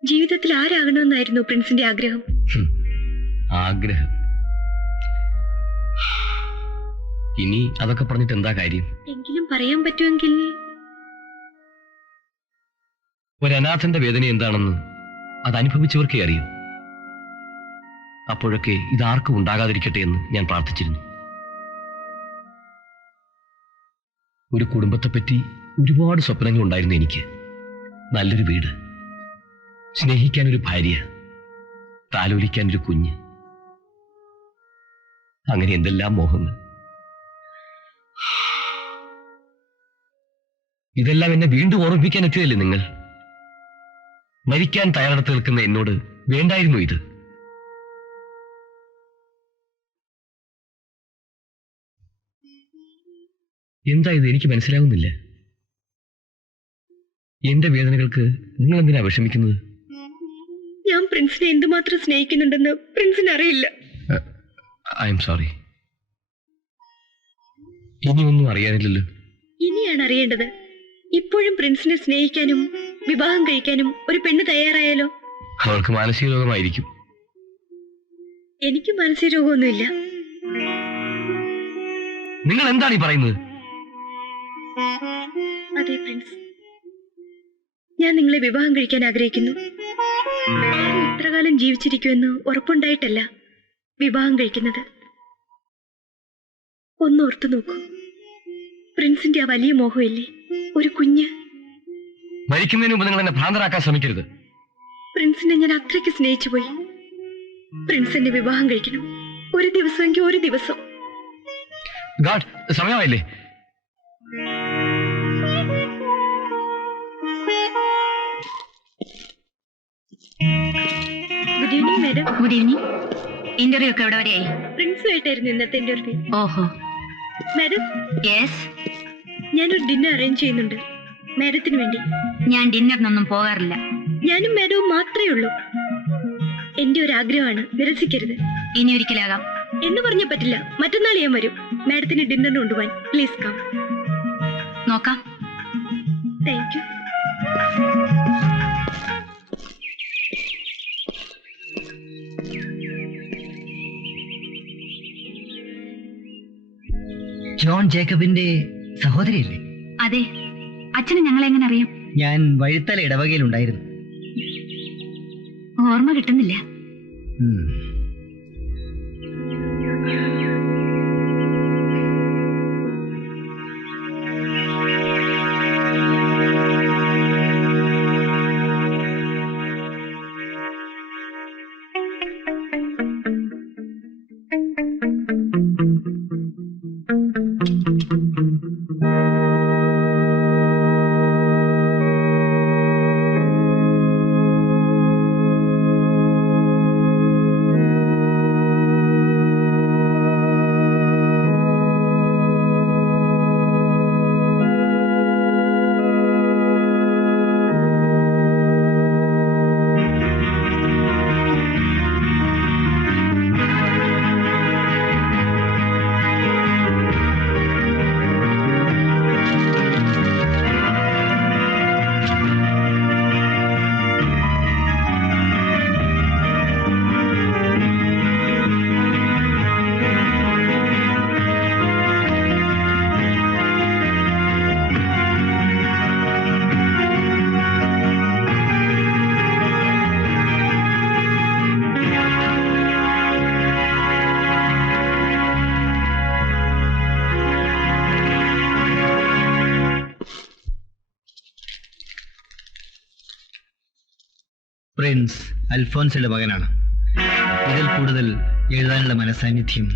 ജീവിതത്തിൽ ആരാകണമെന്നായിരുന്നു പ്രിൻസിന്റെ ആഗ്രഹം? ആഗ്രഹം? ഇനി അതൊക്കെ പറഞ്ഞിട്ട് എന്താ കാര്യം? എങ്കിലും പറയാൻ പറ്റുമെങ്കിൽ. ഒരനാഥന്റെ വേദന എന്താണെന്ന് അത് അനുഭവിച്ചവർക്കേ അറിയൂ. അപ്പോഴൊക്കെ ഇതാർക്കും ഉണ്ടാകാതിരിക്കട്ടെ എന്ന് ഞാൻ പ്രാർത്ഥിച്ചിരുന്നു. ഒരു കുടുംബത്തെപ്പറ്റി ഒരുപാട് സ്വപ്നങ്ങൾ ഉണ്ടായിരുന്നു എനിക്ക്. നല്ലൊരു വീട്, സ്നേഹിക്കാനൊരു ഭാര്യ, താലോലിക്കാനൊരു കുഞ്ഞ്, അങ്ങനെ എന്തെല്ലാം മോഹങ്ങൾ. ഇതെല്ലാം എന്നെ വീണ്ടും ഓർമ്മിപ്പിക്കാൻ എത്തിയതല്ലേ നിങ്ങൾ? മരിക്കാൻ തയ്യാറെടുത്ത് നിൽക്കുന്ന എന്നോട് വേണ്ടായിരുന്നു ഇത്? എന്താ ഇത്? എനിക്ക് മനസ്സിലാവുന്നില്ല. എന്റെ വേദനകൾക്ക് നിങ്ങൾ എന്തിനാ വിഷമിക്കുന്നത്? ഞാൻ പ്രിൻസിനെ എന്തുമാത്രം സ്നേഹിക്കുന്നുണ്ടെന്ന് പ്രിൻസിന് അറിയില്ല. I am sorry. ഇനിയൊന്നും അറിയാനില്ലല്ലോ. ഇനിയാണ് അറിയേണ്ടത്. ഇപ്പോഴും പ്രിൻസിനെ സ്നേഹിക്കാനും വിവാഹം കഴിക്കാനും ഒരു പെണ്ണ് തയ്യാറായാലോ? അവൾക്ക് മാനസിക രോഗമായിരിക്കും. എനിക്ക് മാനസിക രോഗമൊന്നുമില്ല. നിങ്ങൾ എന്താണ് ഈ പറയുന്നത്? അതെ പ്രിൻസ്, ഞാൻ നിങ്ങളെ വിവാഹം കഴിക്കാൻ ആഗ്രഹിക്കുന്നു. ഇത്രകാലം ജീവിച്ചിരിക്കുമെന്ന് ഉറപ്പുണ്ടായിട്ടല്ല വിവാഹം കഴിക്കുന്നത്. ഒന്നോർത്തു നോക്കൂ, പ്രിൻസിന്റെ ആ വലിയ മോഹമില്ലേ, ഒരു കുഞ്ഞ്. മരിക്കുന്നതിന് മുമ്പ് നിങ്ങൾ എന്നെ ഭ്രാന്തരാക്കാൻ ശ്രമിക്കരുത്. പ്രിൻസിനെ ഞാൻ അത്രയ്ക്ക് സ്നേഹിച്ചു പോയി. പ്രിൻസ് എന്നെ വിവാഹം കഴിക്കണം, ഒരു ദിവസമെങ്കിൽ ഒരു ദിവസം. ഗാഡ്, സമയമായില്ലേ? Good evening madam. Good evening. Interview ഒക്കെ എവിടെ വരെയായി? പ്രിൻസുമായിട്ടായിരുന്നു ഇന്നത്തെ ഇന്റർവ്യൂ. ഓഹോ. Madam, yes. ഞാനൊരു ഡിന്നർ അറേഞ്ച് ചെയ്യുന്നുണ്ട് മാഡത്തിന് വേണ്ടി. ഞാൻ ഡിന്നറിനൊന്നും പോകാറില്ല. ഞാനും മാഡവും മാത്രമേ ഉള്ളൂ. എന്റെ ഒരു ആഗ്രഹമാണ്, നിരസിക്കരുത്. ഇനി ഒരിക്കലാകാം. എന്ന് പറഞ്ഞാൽ പറ്റില്ല. മറ്റന്നാൾ ഞാൻ വരും മാഡത്തിന് ഡിന്നറിന് കൊണ്ടുപോകാൻ. Please come. നോക്കാം. Thank you. ജോൺ ജേക്കബിന്റെ സഹോദരിയല്ലേ? അതെ. അച്ഛന് ഞങ്ങളെ എങ്ങനെ അറിയാം? ഞാൻ വഴുത്തല ഇടവകയിലുണ്ടായിരുന്നു. ഓർമ്മ കിട്ടുന്നില്ല. പ്രിൻസ് അൽഫോൻസയുടെ മകനാണ്. ഇതിൽ കൂടുതൽ എഴുതാനുള്ള മനസാന്നിധ്യം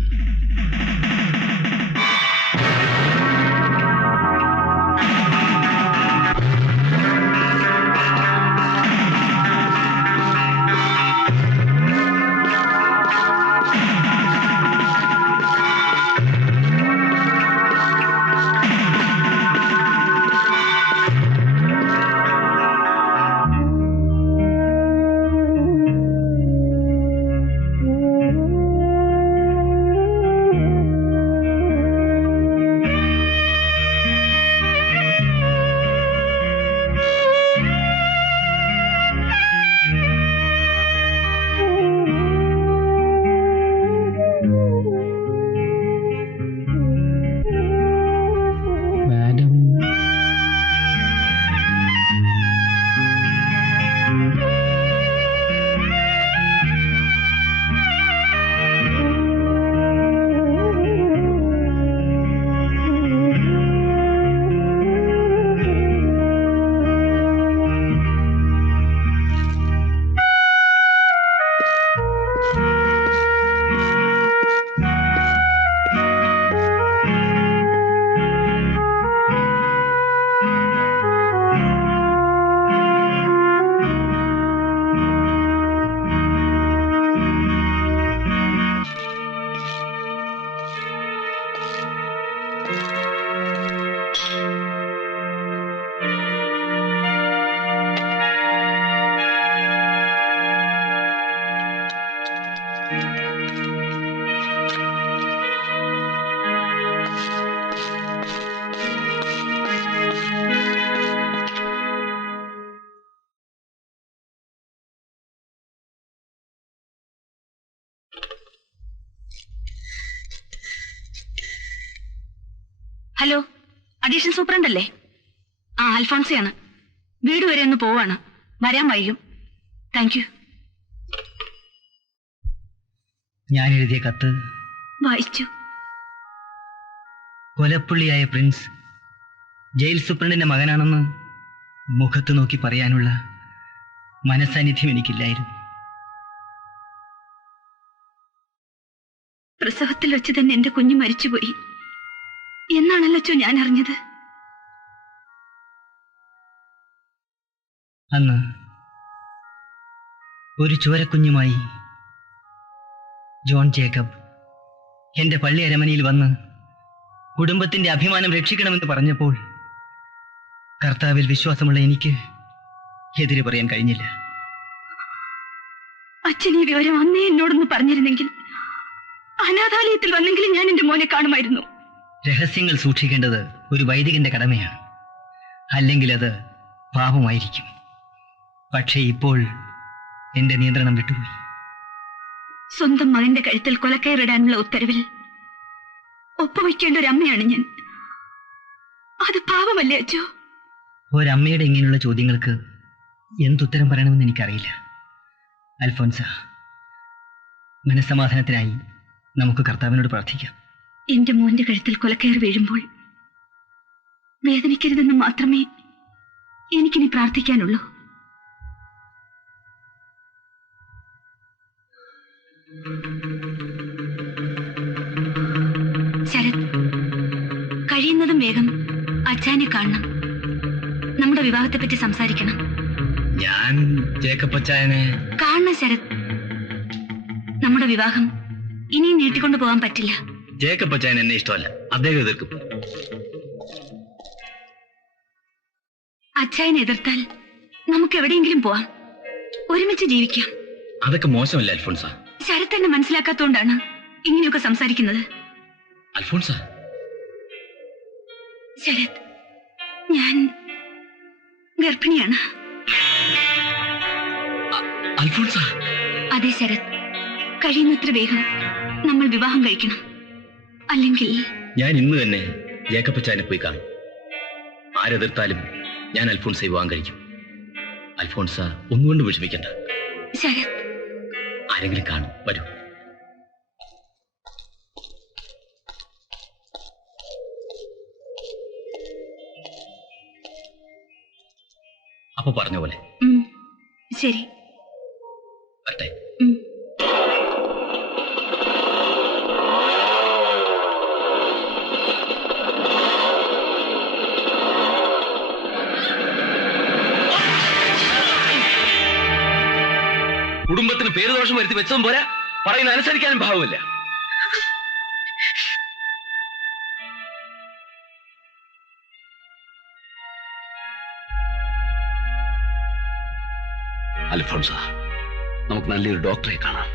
ഹലോ, അഡീഷണൽ സൂപ്രണ്ട് അല്ലേ? ആ, അൽഫോൺസയാണ്. വീട് വരെ ഒന്ന് പോവാണ്. വരാൻ വൈകും. Thank you. ഞാൻ എഴുതിയ കത്ത് വായിച്ചു. കൊലപ്പുള്ളിയായ പ്രിൻസ് ജയിൽ സൂപ്രണ്ടിന്റെ മകനാണെന്ന് മുഖത്ത് നോക്കി പറയാനുള്ള മനസാന്നിധ്യം എനിക്കില്ലായിരുന്നു. പ്രസവത്തിൽ വെച്ച് തന്നെ എന്റെ കുഞ്ഞ് മരിച്ചുപോയി എന്നാണല്ലോ ഞാൻ അറിഞ്ഞത്. അന്ന് ഒരു ചോരക്കുഞ്ഞുമായി ജോൺ ജേക്കബ് എന്റെ പള്ളി അരമനയിൽ വന്ന് കുടുംബത്തിന്റെ അഭിമാനം രക്ഷിക്കണമെന്ന് പറഞ്ഞപ്പോൾ കർത്താവിൽ വിശ്വാസമുള്ള എനിക്ക് എതിര് പറയാൻ കഴിഞ്ഞില്ല. അച്ഛൻ ഈ വിവരം അന്നേ എന്നോടൊന്ന് പറഞ്ഞിരുന്നെങ്കിൽ അനാഥാലയത്തിൽ വന്നെങ്കിലും ഞാൻ എന്റെ മോനെ കാണുമായിരുന്നു. രഹസ്യങ്ങൾ സൂക്ഷിക്കേണ്ടത് ഒരു വൈദികന്റെ കടമയാണ്, അല്ലെങ്കിൽ അത് പാപമായിരിക്കും. പക്ഷേ ഇപ്പോൾ എന്റെ നിയന്ത്രണം വിട്ടുപോയി. സ്വന്തം മകന്റെ കഴുത്തിൽ കൊലക്കയറിടാനുള്ള ഉത്തരവിൽ ഒപ്പുവയ്ക്കേണ്ട ഒരു അമ്മയാണ് ഞാൻ. അത് പാപമല്ലേ അച്ചോ? ഒരമ്മയുടെ ഇങ്ങനെയുള്ള ചോദ്യങ്ങൾക്ക് എന്തുത്തരം പറയണമെന്ന് എനിക്കറിയില്ല. അൽഫോൻസ, മനസ്സമാധാനത്തിനായി നമുക്ക് കർത്താവിനോട് പ്രാർത്ഥിക്കാം. എന്റെ മോന്റെ കഴുത്തിൽ കൊലക്കയറി വീഴുമ്പോൾ വേദനിക്കരുതെന്ന് മാത്രമേ എനിക്കിനി പ്രാർത്ഥിക്കാനുള്ളൂ. ശരത്, കഴിയുന്നതും വേഗം അച്ഛനെ കാണണം. നമ്മുടെ വിവാഹത്തെപ്പറ്റി സംസാരിക്കണം. ഞാൻ ജേക്കപ്പച്ചായനെ കാണണം ശരത്. നമ്മുടെ വിവാഹം ഇനിയും നീട്ടിക്കൊണ്ടു പോകാൻ പറ്റില്ല. ജേക്കപ്പച്ചായൻ എന്നെ ഇഷ്ടമല്ല, അദ്ദേഹം എതിർക്കും. അച്ഛനെ എതിർത്താൽ നമുക്ക് എവിടെയെങ്കിലും പോവാം, ഒരുമിച്ച് ജീവിക്കാം. അതൊക്കെ മോശമല്ല അൽഫോൻസ. ശരത് എന്നെ മനസ്സിലാക്കാത്തോണ്ടാണ് ഇങ്ങനെയൊക്കെ സംസാരിക്കുന്നത്. അൽഫോൻസ, ശരത്, ഞാൻ ഗർഭിണിയാണ്. അൽഫോൻസ. അതെ ശരത്, കഴിയുന്നത്ര വേഗം നമ്മൾ വിവാഹം കഴിക്കണം. അല്ലെങ്കിൽ ഞാൻ ഇന്ന് തന്നെ ജേക്കപ്പച്ചായനെ പോയി കാണും. ആരെതിർത്താലും ഞാൻ അൽഫോൻസയെ വിവാഹം കഴിക്കും. അൽഫോൻസ ഒന്നുകൊണ്ട് വിഷമിക്കണ്ട. ശരത്, ആരെങ്കിലും കാണും, വരൂ. അപ്പൊ പറഞ്ഞ പോലെ ശരി. വരട്ടെ. കുടുംബത്തിന് പേരുദോഷം വരുത്തി വെച്ചതും പോരാ, പറയുന്ന അനുസരിക്കാനും ഭാവമില്ല. അൽഫോൻസ, നമുക്ക് നല്ലൊരു ഡോക്ടറെ കാണാം.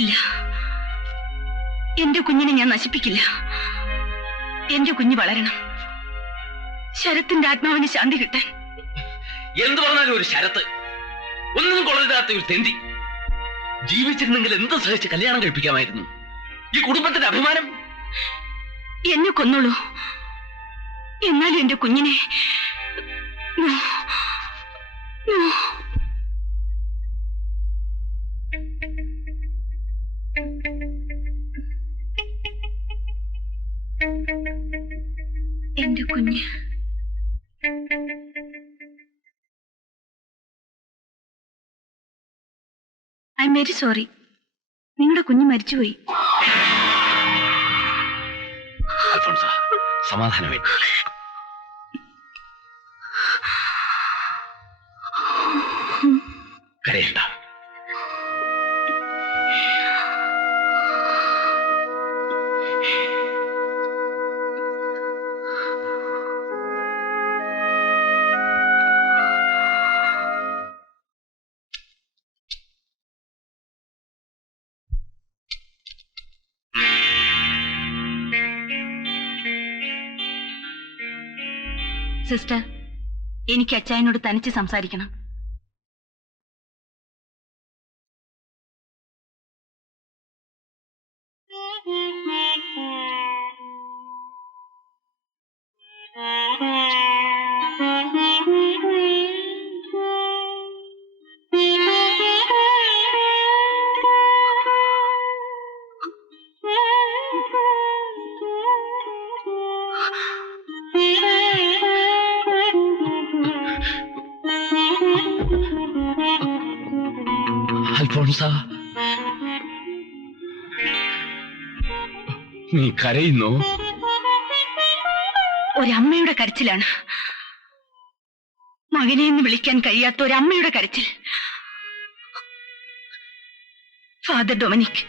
ഇല്ല, എന്റെ കുഞ്ഞിനെ ഞാൻ നശിപ്പിക്കില്ല. എന്റെ കുഞ്ഞ് വളരണം, ശരത്തിന്റെ ആത്മാവിന് ശാന്തി കിട്ടാൻ. എന്ത് പറഞ്ഞാലും ഒരു ശരത്ത്, ഒന്നും കൊള്ളരുതാത്ത ഒരു തെണ്ടി. ജീവിച്ചിരുന്നെങ്കിൽ എന്ത് സഹിച്ച് കല്യാണം കഴിപ്പിക്കാമായിരുന്നു. ഈ കുടുംബത്തിന്റെ അഭിമാനം. എന്നെ കൊന്നോളൂ, എന്നാലും എന്റെ കുഞ്ഞിനെ എന്റെ കുഞ്ഞ്. I am very sorry. നിങ്ങളുടെ കുഞ്ഞ് മരിച്ചുപോയി. അൽഫോൻസ, സമാധാനമായി. കരയണ്ട. സിസ്റ്റർ, എനിക്ക് അച്ചായനോട് തനിച്ച് സംസാരിക്കണം. അൽഫോൺസ, നീ കരയുന്നോ? ഒരമ്മയുടെ കരച്ചിലാണ്. മകനെ എന്ന് വിളിക്കാൻ കഴിയാത്ത ഒരമ്മയുടെ കരച്ചിൽ. ഫാദർ ഡൊമിനിക്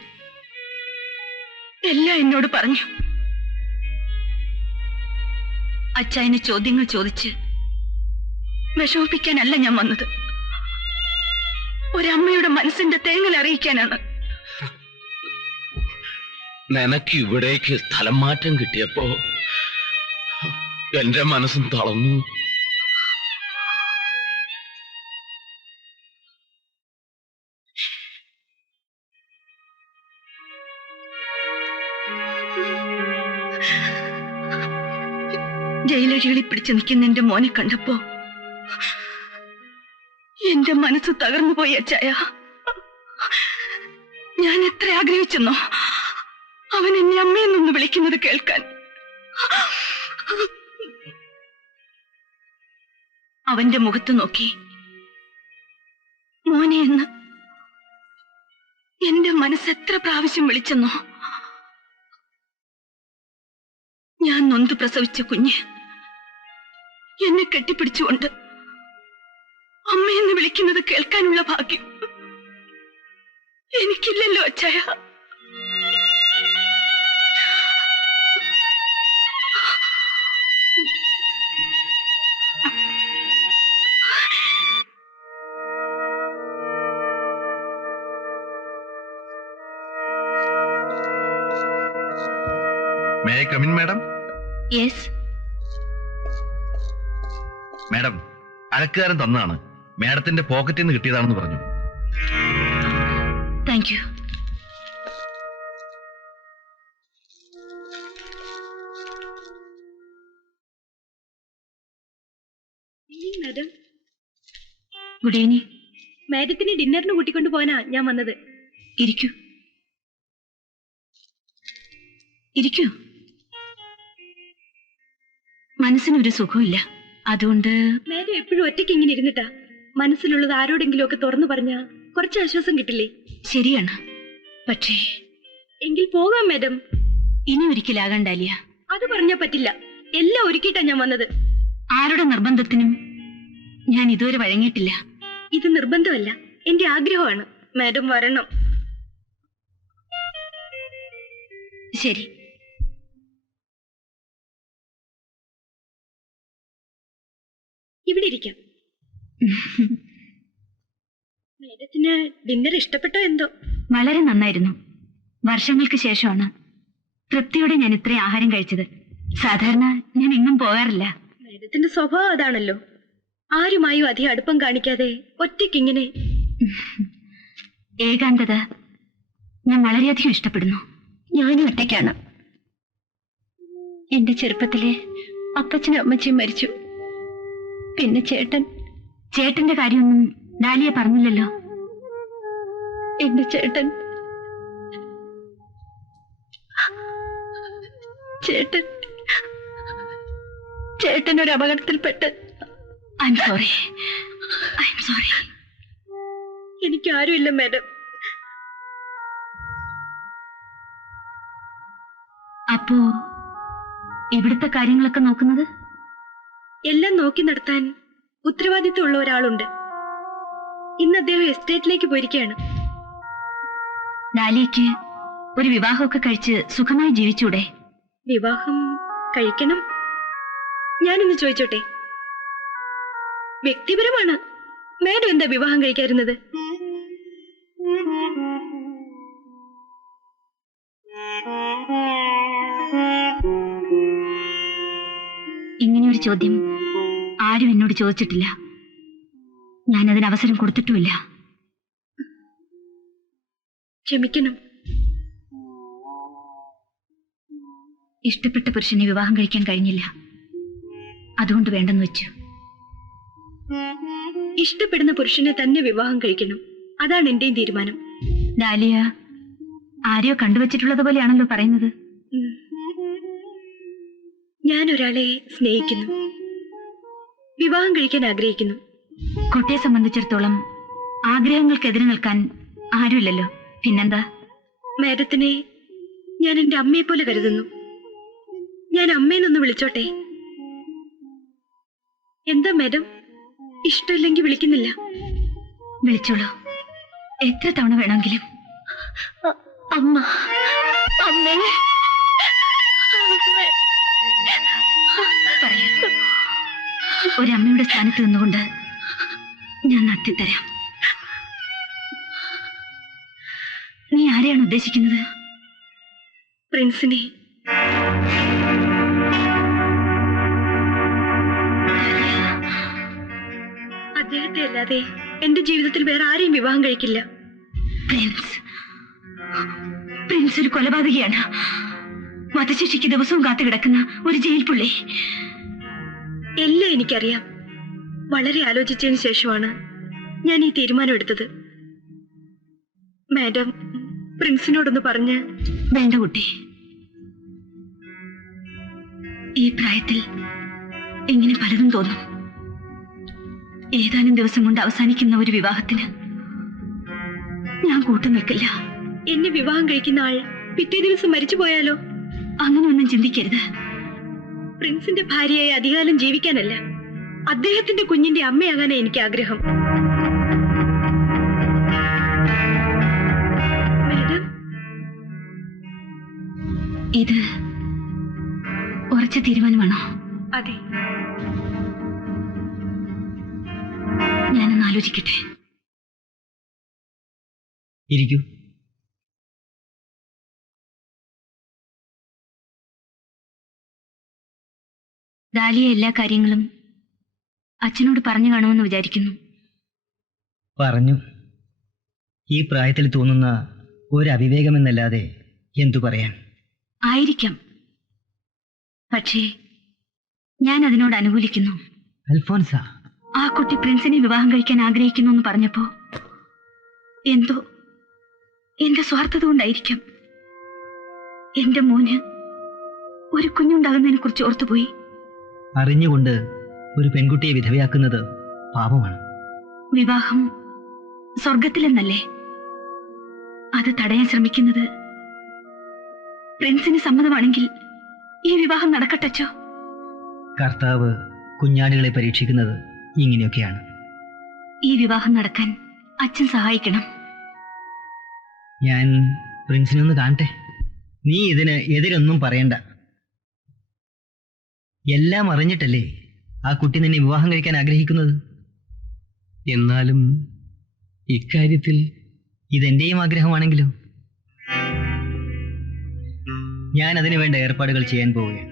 എല്ലാം എന്നോട് പറഞ്ഞു. അച്ചായന് ചോദ്യങ്ങൾ ചോദിച്ച് വിഷമിപ്പിക്കാനല്ല ഞാൻ വന്നത്. ഒരമ്മയുടെ മനസ്സിന്റെ തേങ്ങൽ അറിയിക്കാനാണ്. നിനക്ക് ഇവിടേക്ക് സ്ഥലം മാറ്റം കിട്ടിയപ്പോ എന്റെ മനസ്സും തളർന്നു. ജയിലഴികളിൽ പിടിച്ചു നിൽക്കുന്ന എന്റെ മോനെ കണ്ടപ്പോ എന്റെ മനസ്സ് തകർന്നു പോയി അച്ചായ. ഞാൻ എത്ര ആഗ്രഹിച്ചെന്നോ അവൻ എന്നെ അമ്മയെന്നൊന്ന് വിളിക്കുന്നത് കേൾക്കാൻ. അവന്റെ മുഖത്ത് നോക്കി മോനെ എന്ന് എന്റെ മനസ്സ് എത്ര പ്രാവശ്യം വിളിച്ചെന്നോ. ഞാൻ നൊന്ത് പ്രസവിച്ച കുഞ്ഞ് എന്നെ കെട്ടിപ്പിടിച്ചുകൊണ്ട് അമ്മയെന്ന് വിളിക്കുന്നത് കേൾക്കാനുള്ള ഭാഗ്യം എനിക്കില്ലല്ലോ അച്ചായ. May I come in madam? Yes. Madam, അലക്കുകാരൻ തന്നതാണ്. മാഡത്തിന്റെ പോക്കറ്റിൽ നിന്ന് കിട്ടിയതാണെന്ന് പറഞ്ഞു. Thank you. Madam, good evening. മാഡത്തിന് ഡിന്നറിന് കൂട്ടിക്കൊണ്ടു പോകാനാ ഞാൻ വന്നത്. ഇരിക്കൂ ഇരിക്കൂ. മനസ്സിനൊരു സുഖമില്ല, അതുകൊണ്ട്. മാഡം എപ്പോഴും ഒറ്റയ്ക്ക് ഇങ്ങനെ ഇരുന്നിട്ടാ മനസ്സിലുള്ളത് ആരോടെങ്കിലും ഒക്കെ തുറന്നു പറഞ്ഞാ കുറച്ച് ആശ്വാസം കിട്ടില്ലേ? ശരിയാണ്, പക്ഷേ എങ്കിൽ പോകാം മാഡം. ഇനി ഒരിക്കലാകണ്ടാലിയ. അത് പറഞ്ഞാ പറ്റില്ല. എല്ലാം ഒരുക്കിയിട്ടാ ഞാൻ വന്നത്. ആരുടെ നിർബന്ധത്തിനും ഞാൻ ഇതുവരെ വഴങ്ങിയിട്ടില്ല. ഇത് നിർബന്ധമല്ല, എന്റെ ആഗ്രഹമാണ്. മാഡം വരണം. ശരി. ഇവിടെ ഇരിക്കാം. മാഡത്തിന് ഡിന്നർ ഇഷ്ടപ്പെട്ടോ എന്തോ? വളരെ നന്നായിരുന്നു. വർഷങ്ങൾക്ക് ശേഷമാണ് തൃപ്തിയോടെ ഞാൻ ഇത്രയും ആഹാരം കഴിച്ചത്. സാധാരണ ഞാൻ എങ്ങും പോകാറില്ല. മാഡത്തിന്റെ സ്വഭാവം അതാണല്ലോ. ആരുമായും അധികം അടുപ്പം കാണിക്കാതെ ഒറ്റയ്ക്കിങ്ങനെ. ഏകാന്തത ഞാൻ വളരെയധികം ഇഷ്ടപ്പെടുന്നു. ഞാനും ഒറ്റയ്ക്കാണ്. എന്റെ ചെറുപ്പത്തിലെ അപ്പച്ചനും അമ്മച്ചിയും മരിച്ചു. പിന്നെ ചേട്ടന്റെ കാര്യമൊന്നും ഡാലിയ പറഞ്ഞില്ലല്ലോ. എന്റെ ചേട്ടൻ ഒരു അപകടത്തിൽപ്പെട്ട്. I am sorry. എനിക്ക് ആരുമില്ല മാഡം. അപ്പോ ഇവിടുത്തെ കാര്യങ്ങളൊക്കെ നോക്കുന്നത്? എല്ലാം നോക്കി നടത്താൻ ഉത്തരവാദിത്വമുള്ള ഒരാളുണ്ട്. ഇന്ന് അദ്ദേഹം എസ്റ്റേറ്റിലേക്ക് പോയിരിക്കുകയാണ്. ഡാലിയയ്ക്ക് ഒരു വിവാഹമൊക്കെ കഴിച്ച് സുഖമായി ജീവിച്ചൂടെ? വിവാഹം കഴിക്കണം. ഞാനൊന്ന് ചോദിച്ചോട്ടെ? വ്യക്തിപരമാണ്. മാഡം എന്താ വിവാഹം കഴിക്കാറുന്നത്? ഇങ്ങനെയൊരു ചോദ്യം ആരും എന്നോട് ചോദിച്ചിട്ടില്ല. ഞാനതിന് അവസരം കൊടുത്തിട്ടുമില്ല. ക്ഷമിക്കണം. ഇഷ്ടപ്പെട്ട പുരുഷനെ വിവാഹം കഴിക്കാൻ കഴിഞ്ഞില്ല, അതുകൊണ്ട് വേണ്ടെന്ന് വെച്ചു. ഇഷ്ടപ്പെടുന്ന പുരുഷനെ തന്നെ വിവാഹം കഴിക്കണം, അതാണ് എന്റെയും തീരുമാനം. ഡാലിയ ആരെയോ കണ്ടുവച്ചിട്ടുള്ളത് പോലെയാണല്ലോ പറയുന്നത്. ഞാൻ ഒരാളെ സ്നേഹിക്കുന്നു, വിവാഹം കഴിക്കാൻ ആഗ്രഹിക്കുന്നു. കുട്ടിയെ സംബന്ധിച്ചിടത്തോളം ആഗ്രഹങ്ങൾക്കെതിരെ നിൽക്കാൻ ആരുമില്ലല്ലോ, പിന്നെന്താ? മാഡത്തിനെ ഞാൻ എന്റെ അമ്മയെ പോലെ കരുതുന്നു. ഞാൻ അമ്മേനൊന്ന് വിളിച്ചോട്ടെ? എന്താ മാഡം, ഇഷ്ടമില്ലെങ്കിൽ വിളിക്കുന്നില്ല? വിളിച്ചോളൂ, എത്ര തവണ വേണമെങ്കിലും. അമ്മ, അമ്മേ, പറയൂ. ഒരമ്മയുടെ സ്ഥാനത്ത് നിന്നുകൊണ്ട് ഞാൻ നടത്തിത്തരാം. നീ ആരെയാണ് ഉദ്ദേശിക്കുന്നത്? പ്രിൻസിനെ. അദ്ദേഹത്തെ അല്ലാതെ എന്റെ ജീവിതത്തിൽ വേറെ ആരെയും വിവാഹം കഴിക്കില്ല. പ്രിൻസ് ഒരു കൊലപാതകിയാണ്. വധശിക്ഷയ്ക്ക് ദിവസവും കാത്തു കിടക്കുന്ന ഒരു ജയിൽ പുള്ളി. എല്ലാം എനിക്കറിയാം. വളരെ ആലോചിച്ചതിന് ശേഷമാണ് ഞാൻ ഈ തീരുമാനം എടുത്തത്. മാഡം പ്രിൻസിനോടൊന്ന് പറഞ്ഞ്. വേണ്ട കുട്ടി, ഈ പ്രായത്തിൽ ഇങ്ങനെ പലതും തോന്നും. ഏതാനും ദിവസം കൊണ്ട് അവസാനിക്കുന്ന ഒരു വിവാഹത്തിന് ഞാൻ കൂട്ടു നിൽക്കില്ല. എന്നെ വിവാഹം കഴിക്കുന്ന ആൾ പിറ്റേ ദിവസം മരിച്ചു പോയാലോ? അങ്ങനെയൊന്നും ചിന്തിക്കരുത്. പ്രിൻസിന്റെ ഭാര്യയായി അധികാലം ജീവിക്കാനല്ല, അദ്ദേഹത്തിന്റെ കുഞ്ഞിന്റെ അമ്മയാകാനാണ് എനിക്ക് ആഗ്രഹം. മാഡം, ഇത് ഉറച്ച തീരുമാനമാണോ? അതെ. ഞാനൊന്ന് ആലോചിക്കട്ടെ. ഇരിക്കൂ. ഡാലിയ എല്ലാ കാര്യങ്ങളും അച്ഛനോട് പറഞ്ഞു കാണുമെന്ന് വിചാരിക്കുന്നു. പറഞ്ഞു. ഈ പ്രായത്തിൽ തോന്നുന്ന ഒരു അവിവേകമെന്നല്ലാതെ എന്തു പറയാൻ? ആയിരിക്കാം, പക്ഷേ ഞാൻ അതിനോട് അനുകൂലിക്കുന്നു. അൽഫോൻസ, ആ കുട്ടി പ്രിൻസിനെ വിവാഹം കഴിക്കാൻ ആഗ്രഹിക്കുന്നു എന്ന് പറഞ്ഞപ്പോ എന്തോ എന്റെ സ്വാർത്ഥത കൊണ്ടായിരിക്കാം, എന്റെ മോന് ഒരു കുഞ്ഞുണ്ടാകുന്നതിനെ കുറിച്ച് ഓർത്തുപോയി. അറിഞ്ഞുകൊണ്ട് ഒരു പെൺകുട്ടിയെ വിധവയാക്കുന്നത് പാപമാണ്. വിവാഹം സ്വർഗത്തിലെന്നല്ലേ? അത് തടയാൻ ശ്രമിക്കുന്നത് പ്രിൻസിന് സമ്മതമാണെങ്കിൽ ഈ വിവാഹം നടക്കട്ടച്ചോ. കർത്താവ് കുഞ്ഞാടുകളെ പരീക്ഷിക്കുന്നത് ഇങ്ങനെയൊക്കെയാണ്. ഈ വിവാഹം നടക്കാൻ അച്ഛൻ സഹായിക്കണം. ഞാൻ പ്രിൻസിനൊന്ന് കാണട്ടെ. നീ ഇതിന് എതിരൊന്നും പറയണ്ട. എല്ലാം അറിഞ്ഞിട്ടല്ലേ ആ കുട്ടി നിന്നെ വിവാഹം കഴിക്കാൻ ആഗ്രഹിക്കുന്നത്. എന്നാലും ഇക്കാര്യത്തിൽ ഇതെന്റെയും ആഗ്രഹമാണെങ്കിലും ഞാൻ അതിനു വേണ്ട ഏർപ്പാടുകൾ ചെയ്യാൻ പോവുകയാണ്.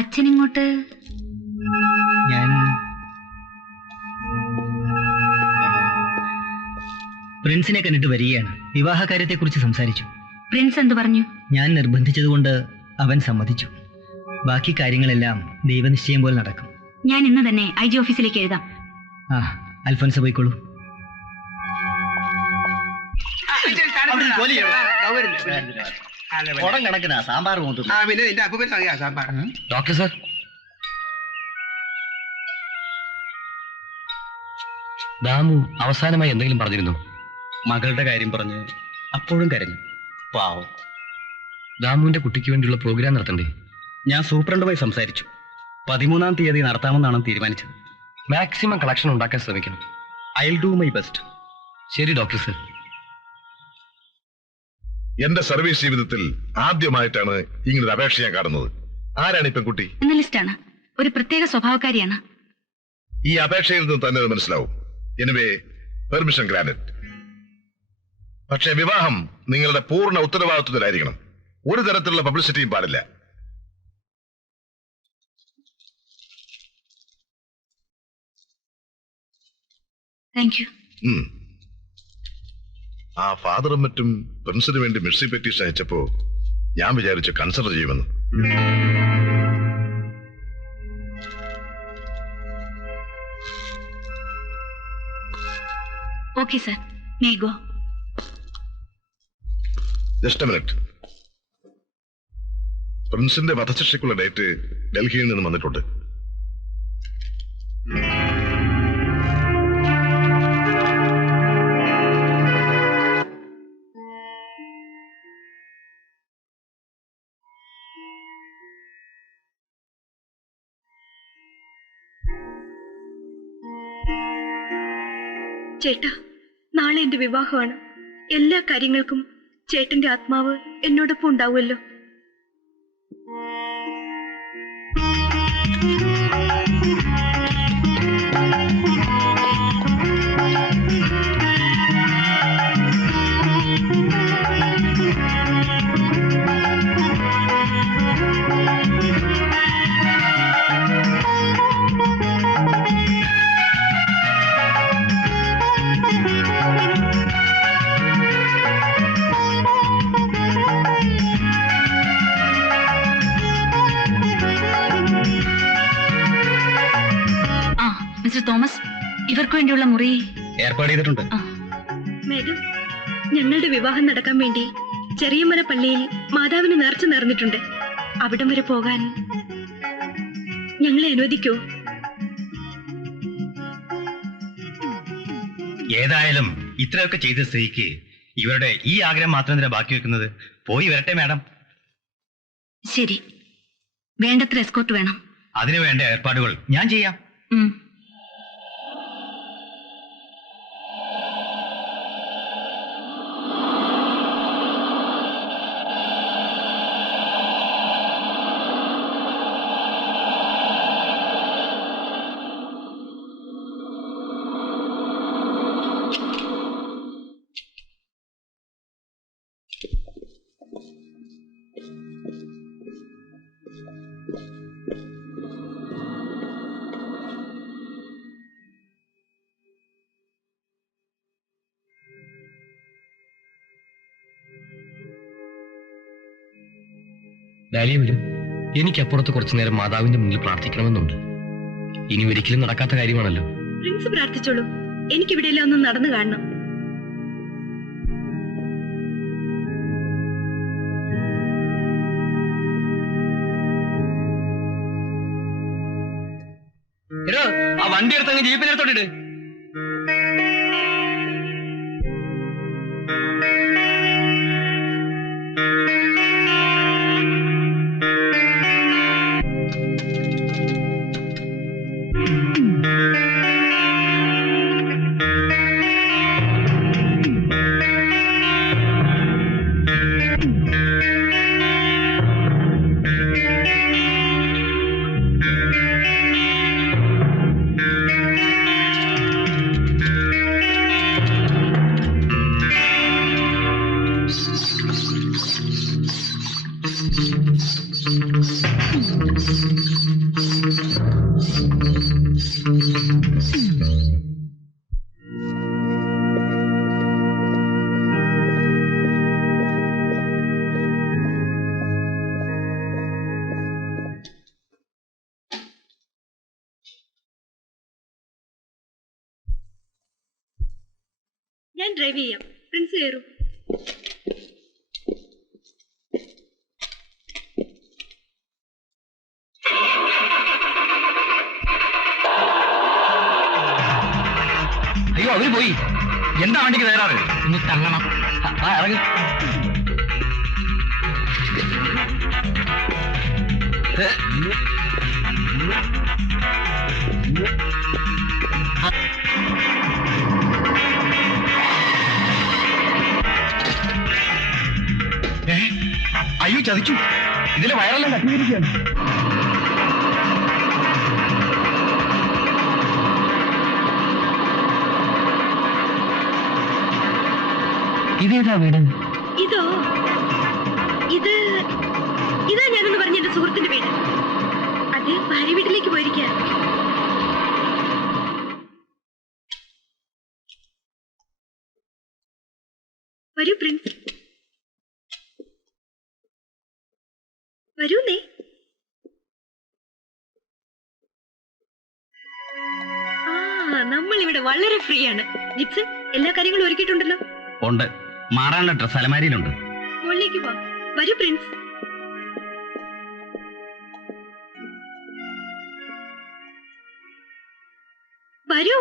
അച്ഛനിങ്ങോട്ട് ഞാൻ പ്രിൻസിനെ കണ്ടിട്ട് വരികയാണ്. വിവാഹകാര്യത്തെക്കുറിച്ച് സംസാരിച്ചു. പ്രിൻസ് എന്തു പറഞ്ഞു? ഞാൻ നിർബന്ധിച്ചതുകൊണ്ട് അവൻ സമ്മതിച്ചു. ബാക്കി കാര്യങ്ങളെല്ലാം ദൈവനിശ്ചയം പോലെ നടക്കും. ഞാൻ ഇന്ന് തന്നെ IG ഓഫീസിലേക്ക് എഴുതാം. ആ, അൽഫോൻസ പോയിക്കോളൂ. കണക്കിനാ സാമ്പാർ ഡോക്ടർ സാർ, ദാമു അവസാനമായി എന്തെങ്കിലും പറഞ്ഞിരുന്നു? മകളുടെ കാര്യം പറഞ്ഞ് അപ്പോഴും കരഞ്ഞു. പാവം. ദാമുവിന്റെ കുട്ടിക്ക് വേണ്ടിയുള്ള പ്രോഗ്രാം നടത്തണ്ടേ? ഞാൻ സൂപ്രണ്ടുമായി സംസാരിച്ചു. 13-ാം തീയതി നടത്താമെന്നാണ് തീരുമാനിച്ചത്. മാക്സിമം കളക്ഷൻ ഉണ്ടാക്കാൻ ശ്രമിക്കണം. I will do my best. ശരി ഡോക്ടർ സാർ. എന്റെ സർവീസ് ജീവിതത്തിൽ ആദ്യമായിട്ടാണ് ഇങ്ങനൊരു അപേക്ഷ ഞാൻ കാണുന്നത്. ആരാണ് ഈ പെൺകുട്ടി? ജേർണലിസ്റ്റാണ്. ഒരു പ്രത്യേക സ്വഭാവക്കാരിയാണ്. ഈ അപേക്ഷയിൽ നിന്ന് തന്നെ അത് മനസ്സിലാവും. Anyway, permission granted. പക്ഷേ വിവാഹം നിങ്ങളുടെ പൂർണ്ണ ഉത്തരവാദിത്വത്തിലായിരിക്കണം. ഒരു തരത്തിലുള്ള പബ്ലിസിറ്റിയും പാടില്ല. Thank you. ആ ഫാദറും മറ്റും പ്രിൻസിന് വേണ്ടി മെഴ്സി പെറ്റീഷൻ അയച്ചപ്പോ ഞാൻ വിചാരിച്ചു കൺസിഡർ ചെയ്യുമെന്ന്. Okay sir, may go. Just minute. പ്രിൻസിന്റെ വധശിക്ഷയ്ക്കുള്ള ഡേറ്റ് ഡൽഹിയിൽ നിന്ന് വന്നിട്ടുണ്ട്. ചേട്ടാ, നാളെ എന്റെ വിവാഹമാണ്. എല്ലാ കാര്യങ്ങൾക്കും ചേട്ടന്റെ ആത്മാവ് എന്നോടൊപ്പം ഉണ്ടാവുമല്ലോ. മിസ്റ്റർ തോമസ്, ഇവർക്ക് വേണ്ടിയുള്ള മുറി ഏർപ്പാട് ചെയ്തിട്ടുണ്ട്. മാഡം, ഞങ്ങളുടെ വിവാഹം നടക്കാൻ വേണ്ടി ചെറിയമല പള്ളിയിൽ മാതാവിന് നേർച്ച നേർന്നിട്ടുണ്ട്. അവിടം വരെ പോകാൻ ഞങ്ങളെ അനുവദിക്കോ? ഏതായാലും ഇത്രയൊക്കെ ചെയ്ത സ്ത്രീക്ക് ഇവരുടെ ഈ ആഗ്രഹം മാത്രം എന്തിനാ ബാക്കി വെക്കുന്നത്? പോയി വരട്ടെ മാഡം. ശരി, വേണ്ടത്ര എസ്കോർട്ട് വേണം. അതിനു വേണ്ട ഏർപ്പാടുകൾ ഞാൻ ചെയ്യാം. ഡാലിയ വരും. എനിക്കപ്പുറത്ത് കുറച്ചു നേരം മാതാവിന്റെ മുന്നിൽ പ്രാർത്ഥിക്കണമെന്നുണ്ട്. ഇനി ഒരിക്കലും നടക്കാത്ത കാര്യമാണല്ലോ. പ്രിൻസ് പ്രാർത്ഥിച്ചോളൂ. എനിക്കിവിടെയെല്ലാം ഒന്ന് നടന്നു കാണണം. ആ വണ്ടി എടുത്തങ്ങ് ജീപ്പിനെടുത്തോട്ടിട്ട്. ഞാൻ ഡ്രൈവ് ചെയ്യാം. പ്രിൻസ് കയറും. അയ്യോ, അവര് പോയി. എന്താ വണ്ടിക്ക് തയ്യാറ്? ഒന്ന് തള്ളണം. ഇറങ്ങി. അയ്യോ, ചതിച്ചു. ഇതിലെ വയറെല്ലാം കത്തിയിരിക്കുകയാണ്. ഇതേതാ വീട്? ഇതാ ഞാനെന്ന് പറഞ്ഞ എന്റെ സുഹൃത്തിന്റെ വീട്. അദ്ദേഹം ഭാര്യ വീട്ടിലേക്ക് പോയിരിക്കുക. വരൂ പ്രിൻസ്, വരൂന്നേ. നമ്മളിവിടെ വളരെ ഫ്രീ ആണ്. ജിപ്സൺ, എല്ലാ കാര്യങ്ങളും ഒരുക്കിയിട്ടുണ്ടല്ലോ? ഉണ്ട്. മാറാനുള്ള ഡ്രസ് അലമാരിയിലുണ്ട്. ഹോളിലേക്ക് വാ. വരൂ പ്രിൻസ്. വരൂ.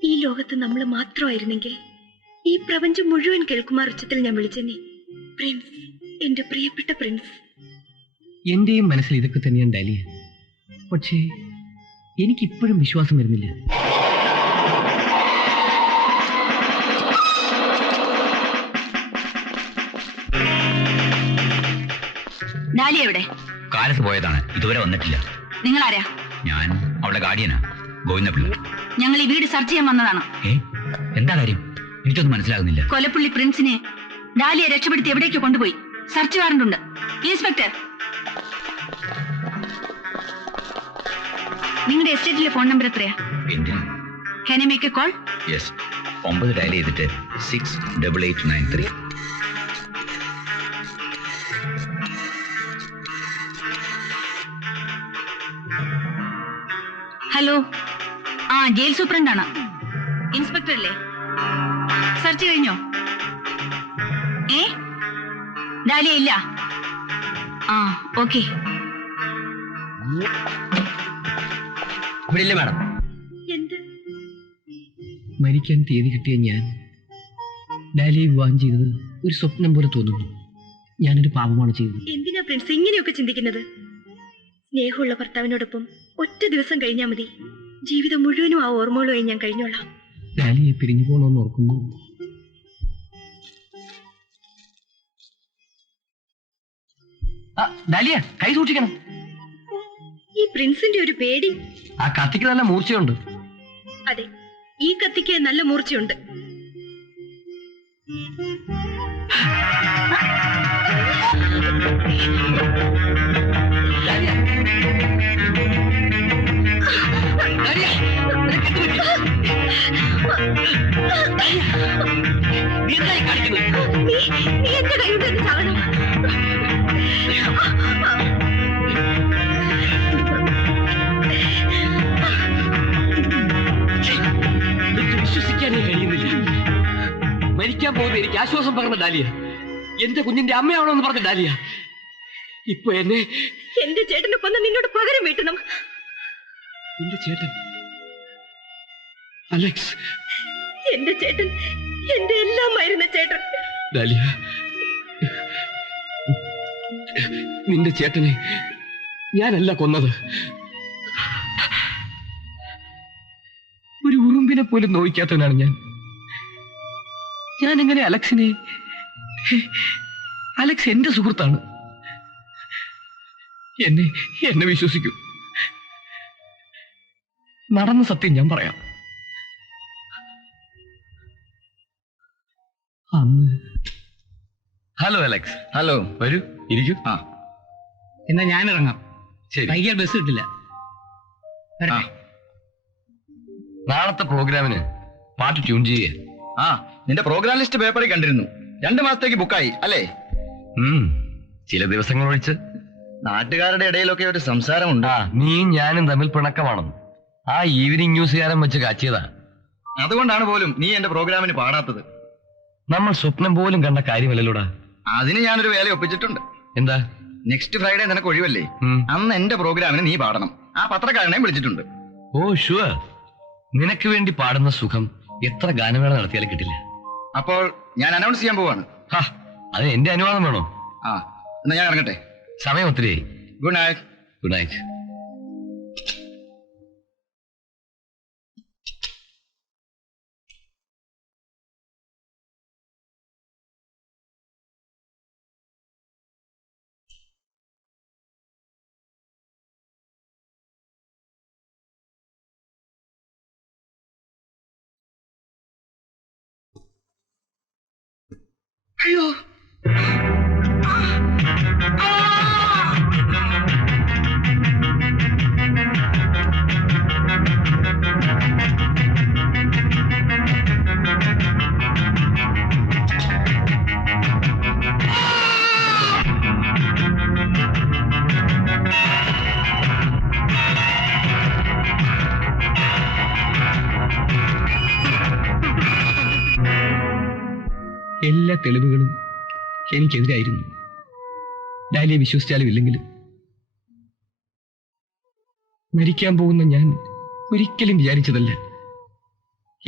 ഈ ലോകത്ത് നമ്മൾ മാത്രമായിരുന്നെങ്കിൽ ഈ പ്രപഞ്ചം മുഴുവൻ കേൾക്കുമാർ ഉച്ചത്തിൽ ഞാൻ വിളിച്ചെന്നെ. പ്രിൻസ്, എന്റെ പ്രിയപ്പെട്ട പ്രിൻസ്. എന്റെയും മനസ്സിൽ ഇതൊക്കെ തന്നെയാണ് ഡാലിയ. പക്ഷേ എനിക്കിപ്പോഴും വിശ്വാസം വരുന്നില്ല. ഡാലിയ എവിടെ? കാലത്ത് പോയതാണ്, ഇതുവരെ വന്നിട്ടില്ല. നിങ്ങളാരാ? ഞാൻ അവളുടെ ഗാർഡിയനാ, ഗോവിന്ദപിള്ള. ഞങ്ങൾ ഈ വീട് സെർച്ച് ചെയ്യാൻ വന്നതാണ്. എന്താ കാര്യം? എനിക്കൊന്നും മനസ്സിലാകുന്നില്ല. കൊലപ്പുള്ളി പ്രിൻസിനെ ഡാലിയെ രക്ഷപ്പെടുത്തി എവിടേക്ക് കൊണ്ടുപോയി. സെർച്ച് വാറന്റ് ഉണ്ട്. ഇൻസ്പെക്ടർ, നിങ്ങളുടെ എസ്റ്റേറ്റിലെ ഫോൺ നമ്പർ എത്രയാ? എന്തിന്? Can I make a call? Yes, 9 dial ചെയ്തിട്ട് 68893. ഹലോ, ജയിൽ സൂപ്രണ്ടാണ്. ഇൻസ്പെക്ടർ അല്ലേ? സെർച്ച് കഴിഞ്ഞോ? ഡാലിയ ഇല്ല. ഓക്കെ. ഇവിടെ ഇല്ലേ മാഡം? എന്ത്? മരിക്കാൻ തീയതി കിട്ടിയ ഞാൻ ഡാലിയെ വിവാഹം ചെയ്തത് ഒരു സ്വപ്നം പോലെ തോന്നുന്നു. ഞാനൊരു പാപമാണ് ചെയ്തത്. എന്തിനാ പ്രിൻസ് ഇങ്ങനെയൊക്കെ ചിന്തിക്കുന്നത്? സ്നേഹമുള്ള ഭർത്താവിനോടൊപ്പം ഒറ്റ ദിവസം കഴിഞ്ഞാൽ മതി. ജീവിതം മുഴുവനും ആ ഓർമ്മകളുമായി ഞാൻ കഴിഞ്ഞോളാം. ഡാലിയെ പിരിഞ്ഞു പോകണമെന്ന് ഓർക്കുന്നു. ഡാലിയ, കൈ സൂക്ഷിക്കണം. ഈ പ്രിൻസിന്റെ ഒരു പേടി. ആ കത്തിക്ക് നല്ല മൂർച്ചയുണ്ട്. അതെ, ഈ കത്തിക്ക് നല്ല മൂർച്ചയുണ്ട്. നീ എന്റെ കൈകൊണ്ട് ചാകണം. വിശ്വസിക്കാനേ കഴിയുന്നില്ല. മരിക്കാൻ പോകുന്ന എനിക്ക് ആശ്വാസം പറഞ്ഞ ഡാലിയ, എന്റെ കുഞ്ഞിന്റെ അമ്മയാണോന്ന് പറഞ്ഞ ഡാലിയ, ഇപ്പൊ എന്നെ എന്റെ ചേട്ടനെ കൊന്ന് നിന്നോട് പകരം വീട്ടണം. എന്റെ ചേട്ടൻ അലക്സ്, എന്റെ ചേട്ടൻ, എന്റെ എല്ലാമായിരുന്ന ചേട്ടൻ. ഡാലിയ, നിന്റെ ചേട്ടനെ ഞാനല്ല കൊന്നത്. ഒരു ഉറുമ്പിനെ പോലും നോവിക്കാത്തവനാണ് ഞാൻ. ഞാനെങ്ങനെ അലക്സിനെ? അലക്സ് എന്റെ സുഹൃത്താണ്. എന്നെ വിശ്വസിക്കൂ. നടന്ന സത്യം ഞാൻ പറയാം. അന്ന്. Hello Alex. ഹലോ, വരൂ, ഇരിക്കൂ. എന്നാ ഞാൻ ഇറങ്ങാം. ശരി. വൈകിയാൽ ബസ് കിട്ടില്ല. നാളത്തെ പ്രോഗ്രാമിന് പാട്ട് ട്യൂൺ ചെയ്യുക. നിന്റെ പ്രോഗ്രാം ലിസ്റ്റ് പേപ്പറിൽ കണ്ടിരുന്നു. 2 മാസത്തേക്ക് ബുക്കായി അല്ലേ? ചില ദിവസങ്ങൾ ഒഴിച്ച്. നാട്ടുകാരുടെ ഇടയിലൊക്കെ ഒരു സംസാരമുണ്ട്. നീയും ഞാനും തമ്മിൽ പിണക്കമാണെന്ന് ആ ഈവനിങ് ന്യൂസുകാരൻ വെച്ച് കാച്ചിയതാ. അതുകൊണ്ടാണ് പോലും നീ എന്റെ പ്രോഗ്രാമിന് പാടാത്തത്. നമ്മൾ സ്വപ്നം പോലും കണ്ട കാര്യമല്ലല്ലോടാ. അതിന് ഞാനൊരു വേല ഒപ്പിച്ചിട്ടുണ്ട്. എന്താ? നെക്സ്റ്റ് ഫ്രൈഡേ നിനക്ക് ഒഴിവല്ലേ? അന്ന് എന്റെ പ്രോഗ്രാമിന് നീ പാടണം. ആ പത്രക്കാരനെയും വിളിച്ചിട്ടുണ്ട്. Oh sure. നിനക്ക് വേണ്ടി പാടുന്ന സുഖം എത്ര ഗാനമേള നടത്തിയാലും കിട്ടില്ല. അപ്പോൾ ഞാൻ അനൗൺസ് ചെയ്യാൻ പോവാണ്. അത് എന്റെ അനുവാദം വേണോ? എന്നാ ഞാൻ ഇറങ്ങട്ടെ. സമയം ഒത്തിരിയായി. Good night. Good night. അയ്യോ എല്ലാ തെളിവുകളും എനിക്കെതിരായിരുന്നു. ഡാലിയെ വിശ്വസിച്ചാലും ഇല്ലെങ്കിലും മരിക്കാൻ പോകുന്ന ഞാൻ ഒരിക്കലും വിചാരിച്ചതല്ല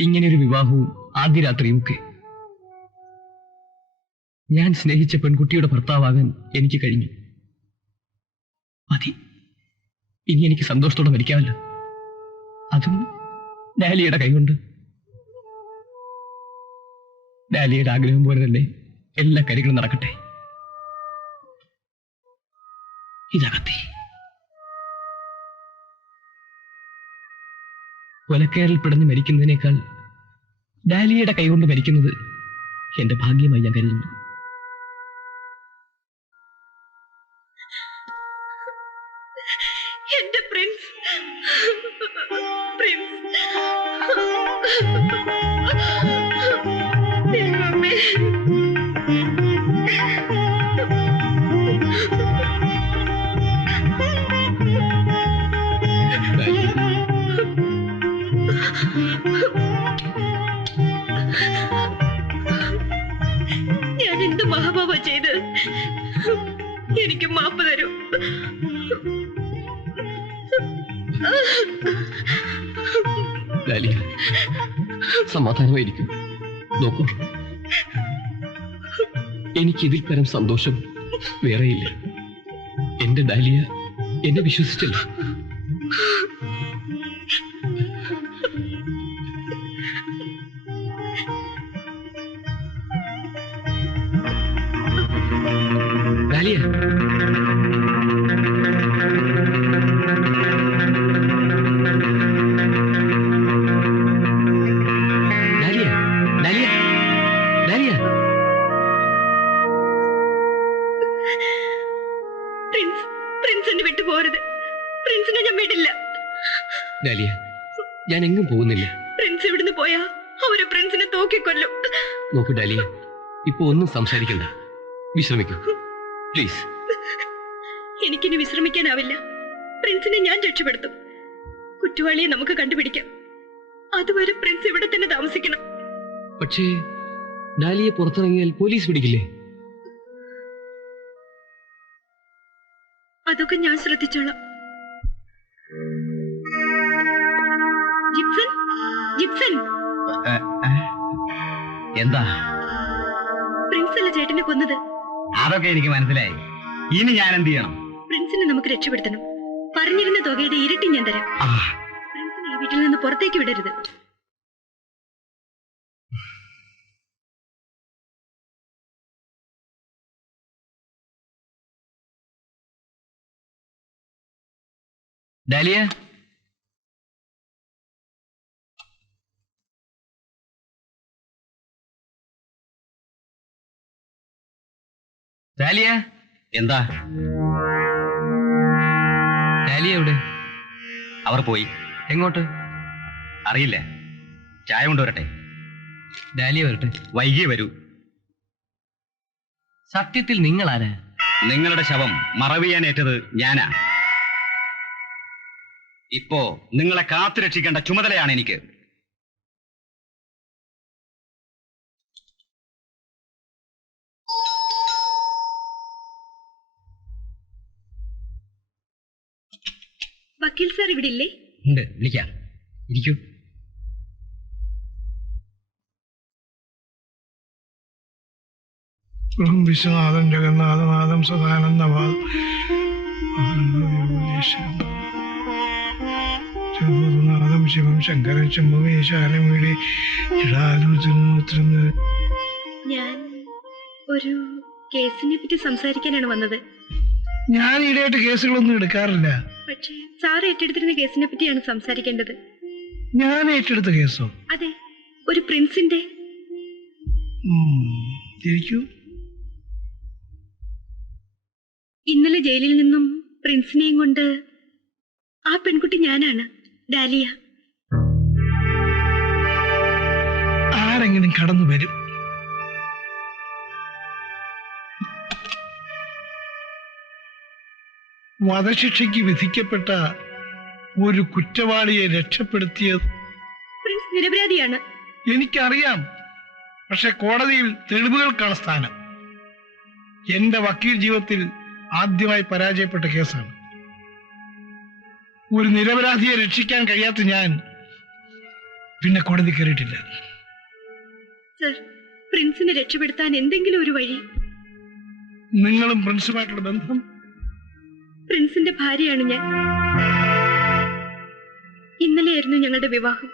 ഇങ്ങനെയൊരു വിവാഹവും ആദ്യ രാത്രിയുമൊക്കെ. ഞാൻ സ്നേഹിച്ച പെൺകുട്ടിയുടെ ഭർത്താവാകാൻ എനിക്ക് കഴിഞ്ഞു. മതി, ഇനി എനിക്ക് സന്തോഷത്തോടെ മരിക്കാമല്ലോ, അതും ഡാലിയുടെ കൈകൊണ്ട്. ഡാലിയുടെ ആഗ്രഹം പോലെ തന്നെ എല്ലാ കാര്യങ്ങളും നടക്കട്ടെ. ഇതകത്തി കൊലക്കയറിൽ പിടഞ്ഞ് മരിക്കുന്നതിനേക്കാൾ ഡാലിയുടെ കൈകൊണ്ട് മരിക്കുന്നത് എന്റെ ഭാഗ്യമായി ഞാൻ കരുതുന്നു. എന്റെ പ്രിൻസ്, പ്രിൻസ്. ദൈവമേ. ഞാൻ എന്ത് മഹാപാപ ചെയ്ത്? എനിക്ക് മാപ്പ് തരൂ. ഡാലിയ, സമാധാനമായിരിക്കും. നോക്കൂ, എനിക്കിതിൽ പരം സന്തോഷം വേറെയില്ല. എന്റെ ഡാലിയ എന്നെ വിശ്വസിച്ചില്ല. ഡാലിയ, ഡാലിയ, ഡാലിയ, ഡാലിയ. പ്രിൻസ്, പ്രിൻസിനെ വിട്ടു പോരുത്. പ്രിൻസിനെ ഞാൻ വിടില്ല. ഡാലിയ, ഞാൻ എങ്ങും പോകുന്നില്ല. പ്രിൻസ് ഇവിടുന്ന് പോയാ അവര് പ്രിൻസിനെ തൂക്കിക്കൊല്ലും. നോക്കൂ ഡാലിയ, ഇപ്പൊ ഒന്നും സംസാരിക്കണ്ട, വിശ്രമിക്കൂ പ്ലീസ്. എനിക്കിനി വിശ്രമിക്കാനാവില്ല. പ്രിൻസിനെ ഞാൻ രക്ഷപ്പെടുത്തും. കുറ്റവാളിയെ നമുക്ക് കണ്ടുപിടിക്കാം. അതുവരെ പ്രിൻസ് ഇവിടെ തന്നെ താമസിക്കണം. പക്ഷേ ഡാലിയെ പുറത്തിറങ്ങിയാൽ പോലീസ് പിടിക്കില്ലേ? അതൊക്കെ ഞാൻ ശ്രദ്ധിച്ചോളാം. ജിപ്സൺ, ജിപ്സൺ. എന്താ? പ്രിൻസ് അല്ല ചേട്ടനെ കൊന്നത്. അതൊക്കെ എനിക്ക് മനസ്സിലായി. ഇനി ഞാൻ എന്ത് ചെയ്യണം? പ്രിൻസിനെ നമുക്ക് രക്ഷപ്പെടുത്തണം. പറഞ്ഞിരുന്ന തുകയുടെ ഇരട്ടി ഞാൻ തരാം. പ്രിൻസിനെ ഈ വീട്ടിൽ നിന്ന് പുറത്തേക്ക് വിടരുത്. Dahlia, dahlia. എന്താ? ഡാലിയ എവിടെ? അവർ പോയി. എങ്ങോട്ട്? അറിയില്ല. ചായ കൊണ്ടുവരട്ടെ? ഡാലിയ വരട്ടെ. വൈകിയേ വരൂ. സത്യത്തിൽ നിങ്ങൾ ആരാ? നിങ്ങളുടെ ശവം മറവിയാനേറ്റത് ഞാനാ. ഇപ്പോ നിങ്ങളെ കാത്തുരക്ഷിക്കേണ്ട ചുമതലയാണ് എനിക്ക്. വക്കീൽ സാർ ഇവിടെ ഇല്ലേ? ഉണ്ട്, വിളിക്കാം. ഇരിക്കൂ. വിശ്വനാഥൻ ജഗന്നാഥനാഥം സദാനന്ദവാദം നാഥം ശിവം ശങ്കരൻ ശംഭുവേശാലം വീട്. ഞാൻ ഒരു കേസിനെ പറ്റി സംസാരിക്കാനാണ് വന്നത്. ഞാൻ ഈടെയായിട്ട് കേസുകളൊന്നും എടുക്കാറില്ല. പക്ഷേ സാർ ഏറ്റെടുത്തിരുന്ന കേസിനെ പറ്റിയാണ് സംസാരിക്കേണ്ടത്. ഞാൻ ഏറ്റെടുത്ത കേസോ? അതെ, ഒരു പ്രിൻസിന്റെ. ഇരിക്കൂ. ഇന്നലെ ജയിലിൽ നിന്നും പ്രിൻസിനെയും കൊണ്ട് ആ പെൺകുട്ടി ഞാനാണ്, ഡാലിയ. ആരെങ്കിലും കടന്നു വരും. വധശിക്ഷയ്ക്ക് വിധിക്കപ്പെട്ട ഒരു കുറ്റവാളിയെ രക്ഷപ്പെടുത്തിയത് പ്രിൻസ് നിരപരാധിയാണ്. എനിക്കറിയാം. പക്ഷെ കോടതിയിൽ തെളിവുകൾക്കാണ് സ്ഥാനം. എന്റെ വക്കീൽ ജീവിതത്തിൽ ആദ്യമായി പരാജയപ്പെട്ട കേസാണ്. ഒരു നിരപരാധിയെ രക്ഷിക്കാൻ കഴിയാത്ത ഞാൻ പിന്നെ കോടതി കയറിയിട്ടില്ല. സർ, പ്രിൻസിനെ രക്ഷപ്പെടുത്താൻ എന്തെങ്കിലും ഒരു വഴി. നിങ്ങളും പ്രിൻസുമായിട്ടുള്ള ബന്ധം? പ്രിൻസിന്റെ ഭാര്യയാണ് ഞാൻ. ഇന്നലെയായിരുന്നു ഞങ്ങളുടെ വിവാഹം.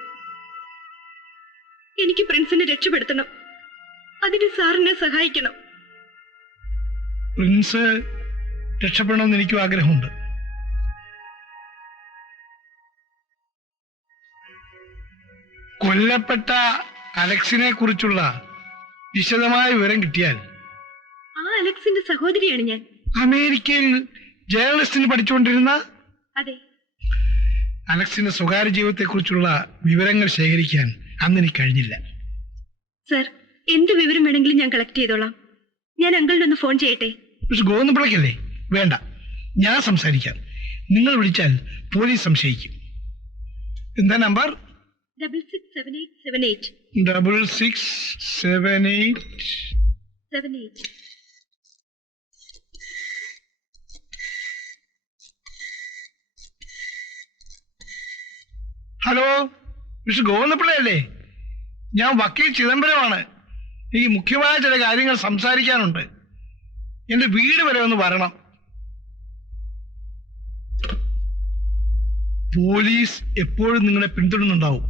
എനിക്ക് പ്രിൻസിനെ രക്ഷപ്പെടുത്തണം. അതിന് സാറിനെ സഹായിക്കണം. പ്രിൻസ് രക്ഷപ്പെടണമെന്ന് എനിക്കും ആഗ്രഹമുണ്ട്. കൊല്ലപ്പെട്ട അലക്സിനെ കുറിച്ചുള്ള വിശദമായ വിവരം കിട്ടിയാൽ. ആ അലക്സിന്റെ സഹോദരിയാണ് ഞാൻ. അമേരിക്കയിൽ ജേർണലിസ്റ്റിന് പഠിച്ചുകൊണ്ടിരുന്ന? അതെ. അലക്സിന്റെ സ്വകാര്യ ജീവിതത്തെക്കുറിച്ചുള്ള വിവരങ്ങൾ ശേഖരിക്കാൻ അന്ന് എനിക്ക് കഴിഞ്ഞില്ല. സർ, എന്ത് വിവരം വേണമെങ്കിലും ഞാൻ കളക്ട് ചെയ്തോളാം. ഞാൻ അങ്കിളിനെ ഒന്ന് ഫോൺ ചെയ്യട്ടെ? ഗോവിന്ദപിള്ളയ്ക്കല്ലേ? വേണ്ട, ഞാൻ സംസാരിക്കാം. നിങ്ങൾ വിളിച്ചാൽ പോലീസ് സംശയിക്കും. എന്താ നമ്പർ? 667878. 667878. Hello, mister ഗോവിന്ദപിള്ളയല്ലേ? ഞാൻ വക്കീൽ ചിദംബരമാണ്. എനിക്ക് മുഖ്യമായ ചില കാര്യങ്ങൾ സംസാരിക്കാനുണ്ട്. എന്റെ വീട് വരെ ഒന്ന് വരണം. പോലീസ് എപ്പോഴും നിങ്ങളെ പിന്തുടരുന്നുണ്ടാവും.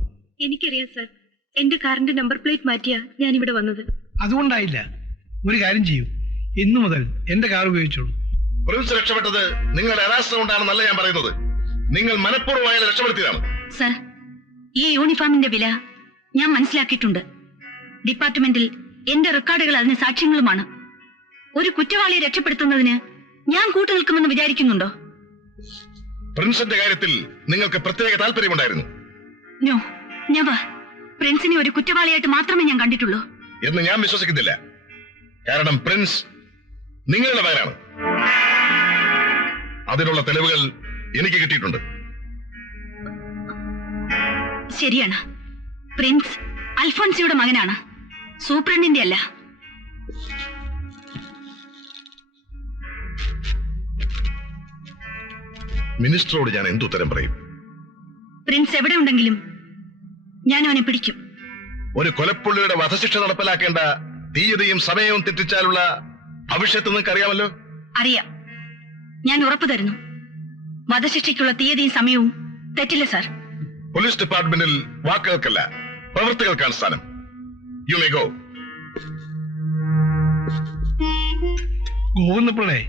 എനിക്കറിയാം സർ. എന്റെ കാറിന്റെ നമ്പർ പ്ലേറ്റ് മാറ്റിയാ ഞാൻ ഇവിടെ വന്നത്. അതുകൊണ്ടായില്ല. ഒരു കാര്യം ചെയ്യൂ, ഇന്നു മുതൽ എന്റെ കാർ ഉപയോഗിച്ചോളൂ. പ്രിൻസ് രക്ഷപ്പെട്ടത് നിങ്ങളുടെ അനാസ്ഥ കൊണ്ടാണെന്നല്ല ഞാൻ പറയുന്നത്. നിങ്ങൾ മനഃപൂർവ്വമായി രക്ഷപ്പെടുത്തിയതാണ്. സർ, ഈ യൂണിഫോമിന്റെ വില ഞാൻ മനസ്സിലാക്കിയിട്ടുണ്ട്. ഡിപ്പാർട്ട്മെന്റിൽ എന്റെ റെക്കോർഡുകൾ അതിന് സാക്ഷ്യങ്ങളുമാണ്. ഒരു കുറ്റവാളിയെ രക്ഷപ്പെടുത്തുന്നതിന് ഞാൻ കൂട്ടുനിൽക്കുമെന്ന് വിചാരിക്കുന്നുണ്ടോ? പ്രിൻസിന്റെ കാര്യത്തിൽ നിങ്ങൾക്ക് പ്രത്യേക താല്പര്യമുണ്ടായിരുന്നു. പ്രിൻസിനെ ഒരു കുറ്റവാളിയായിട്ട് മാത്രമേ ഞാൻ കണ്ടിട്ടുള്ളൂ എന്ന് ഞാൻ വിശ്വസിക്കുന്നില്ല. കാരണം പ്രിൻസ് നിങ്ങളുടെ മകനാണ്. അതിനുള്ള തെളിവുകൾ എനിക്ക് കിട്ടിയിട്ടുണ്ട്. ശരിയാണ്, പ്രിൻസ് അൽഫോൻസിയുടെ മകനാണ്, സൂപ്രണ്ടിന്റെ അല്ല. മിനിസ്റ്ററോട് ഞാൻ എന്തുത്തരം പറയും? പ്രിൻസ് എവിടെ ഉണ്ടെങ്കിലും ഞാൻ അവനെ പിടിക്കും. ഒരു കൊലപ്പുള്ളിയുടെ വധശിക്ഷ നടപ്പിലാക്കേണ്ട തീയതിയും സമയവും തെറ്റിച്ചാലുള്ള ഭവിഷ്യത്ത് നിങ്ങൾക്ക് അറിയാമല്ലോ. അറിയാം. ഞാൻ ഉറപ്പു തരുന്നു, വധശിക്ഷയ്ക്കുള്ള തീയതിയും സമയവും തെറ്റില്ല സാർ. പോലീസ് ഡിപ്പാർട്ട്മെന്റിൽ വാക്കുകൾക്കല്ല പ്രവൃത്തികൾക്കാണ് സ്ഥാനം. You may go. ഗോവിന്ദപിള്ളേ,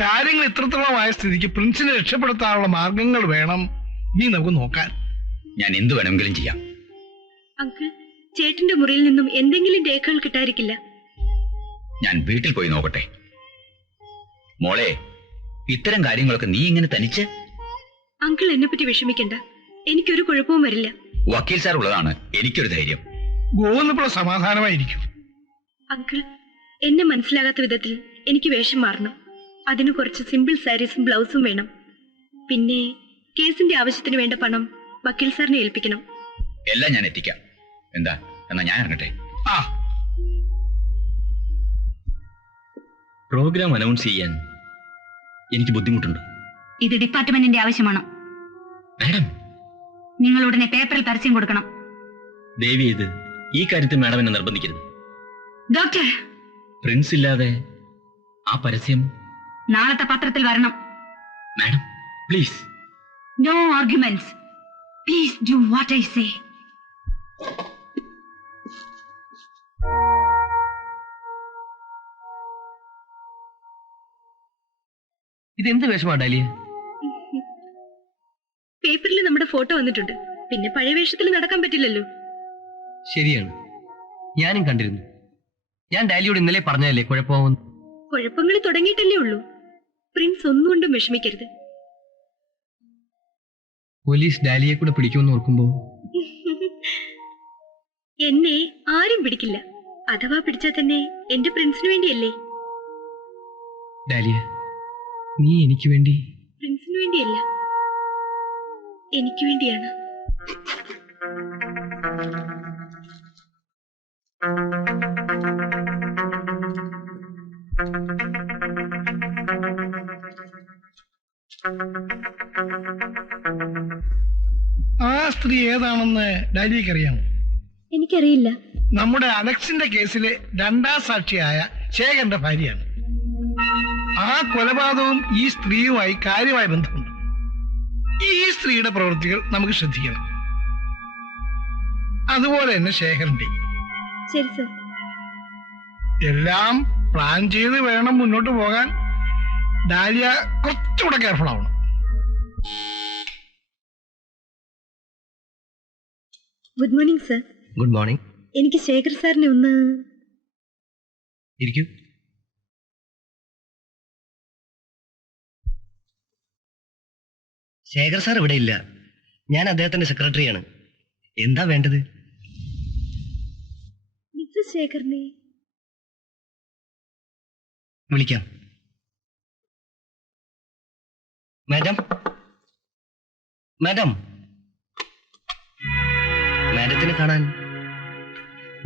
കാര്യങ്ങൾ ഇത്രത്തോളമായ സ്ഥിതിക്ക് പ്രിൻസിനെ രക്ഷപ്പെടുത്താനുള്ള മാർഗങ്ങൾ വേണം നീ നമുക്ക് നോക്കാൻ. ഞാൻ എന്ത് വേണമെങ്കിലും ചെയ്യാം. അങ്കിൾ, ചേട്ടന്റെ മുറിയിൽ നിന്നും എന്തെങ്കിലും രേഖകൾ കിട്ടാതിരിക്കില്ല. ഞാൻ വീട്ടിൽ പോയി നോക്കട്ടെ. മോളെ, ഇത്തരം കാര്യങ്ങളൊക്കെ നീ ഇങ്ങനെ തനിച്ച്? അങ്കിൾ എന്നെ പറ്റി വിഷമിക്കണ്ട. എനിക്കൊരു കുഴപ്പവും വരില്ല. വക്കീൽ സാർ ഉള്ളതാണ് എനിക്കൊരു ധൈര്യം. ഗോവിന്ദപിള്ള സമാധാനമായിരിക്കും. അങ്കിൾ, എന്നെ മനസ്സിലാകാത്ത വിധത്തിൽ എനിക്ക് വേഷം മാറണം. അതിന് കുറച്ച് സിമ്പിൾ സാരീസും ബ്ലൗസും വേണം. പിന്നെ കേസിന്റെ ആവശ്യത്തിന് വേണ്ട പണം വക്കീൽ സാറിനെ ഏൽപ്പിക്കണം. എല്ലാം ഞാൻ എത്തിക്കാം. എന്താ, എന്നാ ഞാൻ ഇറങ്ങട്ടെ. പ്രോഗ്രാം അനൗൺസ് ചെയ്യാൻ എനിക്ക് ബുദ്ധിമുട്ടുണ്ട്. ഇത് ഡിപ്പാർട്ട്മെന്റിന്റെ ആവശ്യമാണ്. മാഡം, നിങ്ങൾ ഉടനെ പേപ്പറിൽ പരസ്യം കൊടുക്കണം. ദേവി, ഇത് ഈ കാര്യത്തിൽ മാഡം എന്നെ നിർബന്ധിക്കരുത്. ഡോക്ടർ, പ്രിൻസ് ഇല്ലാതെ ആ പരസ്യം നാളത്തെ പത്രത്തിൽ വരണം. Madam, please. No arguments. Please do what I say. ഇതെന്ത് വേഷമാ ഡാലിയ? പേപ്പറിൽ നമ്മുടെ ഫോട്ടോ വന്നിട്ടുണ്ട്. പിന്നെ പഴയ വേഷത്തിൽ നടക്കാൻ പറ്റില്ലല്ലോ. ശരിയാണ്, ഞാനും കണ്ടിരുന്നു. ഞാൻ ഡാലിയോട് ഇന്നലെ പറഞ്ഞതല്ലേ കുഴപ്പമാവുന്നു. കുഴപ്പങ്ങൾ തുടങ്ങിയിട്ടല്ലേ ഉള്ളൂ. പ്രിൻസ് ഒന്നുകൊണ്ടും വിഷമിക്കരുത്. പോലീസ് ഡാലിയെ കൂടെ പിടിക്കുമെന്ന് ഓർക്കുമ്പോ എന്നെ ആരും പിടിക്കില്ല. അഥവാ പിടിച്ചാൽ തന്നെ എന്റെ പ്രിൻസിന് വേണ്ടിയല്ലേ. ഡാലിയ, നീ എനിക്ക് വേണ്ടി. പ്രിൻസിന് വേണ്ടിയല്ല, എനിക്ക് വേണ്ടിയാണ്. ആ സ്ത്രീ ഏതാണെന്ന് ഡാലിക്ക് അറിയാമോ? എനിക്കറിയില്ല. നമ്മുടെ അലക്സിന്റെ കേസിലെ രണ്ടാം സാക്ഷിയായ ശേഖരന്റെ ഭാര്യയാണ്. ആ കൊലപാതകവും ഈ സ്ത്രീയുമായി കാര്യമായ ബന്ധമുണ്ട്. ഈ സ്ത്രീയുടെ പ്രവൃത്തികൾ നമുക്ക് ശ്രദ്ധിക്കണം. അതുപോലെ തന്നെ ശേഖരന്റെ. ശരി സർ. എല്ലാം പ്ലാൻ ചെയ്ത് വേണം മുന്നോട്ട് പോകാൻ. ഡാലിയ കുറച്ചുകൂടെ കെയർഫുൾ ആവണം. Good morning sir. Good morning. എനിക്ക് ശേഖർ സാറിനെ ഒന്ന്. ഇരിക്കൂ. ശേഖർ സാർ ഇവിടെ ഇല്ല. ഞാൻ അദ്ദേഹത്തിന്റെ സെക്രട്ടറിയാണ്. എന്താ വേണ്ടത്? മിസ്റ്റർ ശേഖറിനെ വിളിക്കാം. മാഡം, മാഡം, മാഡത്തിനെ കാണാൻ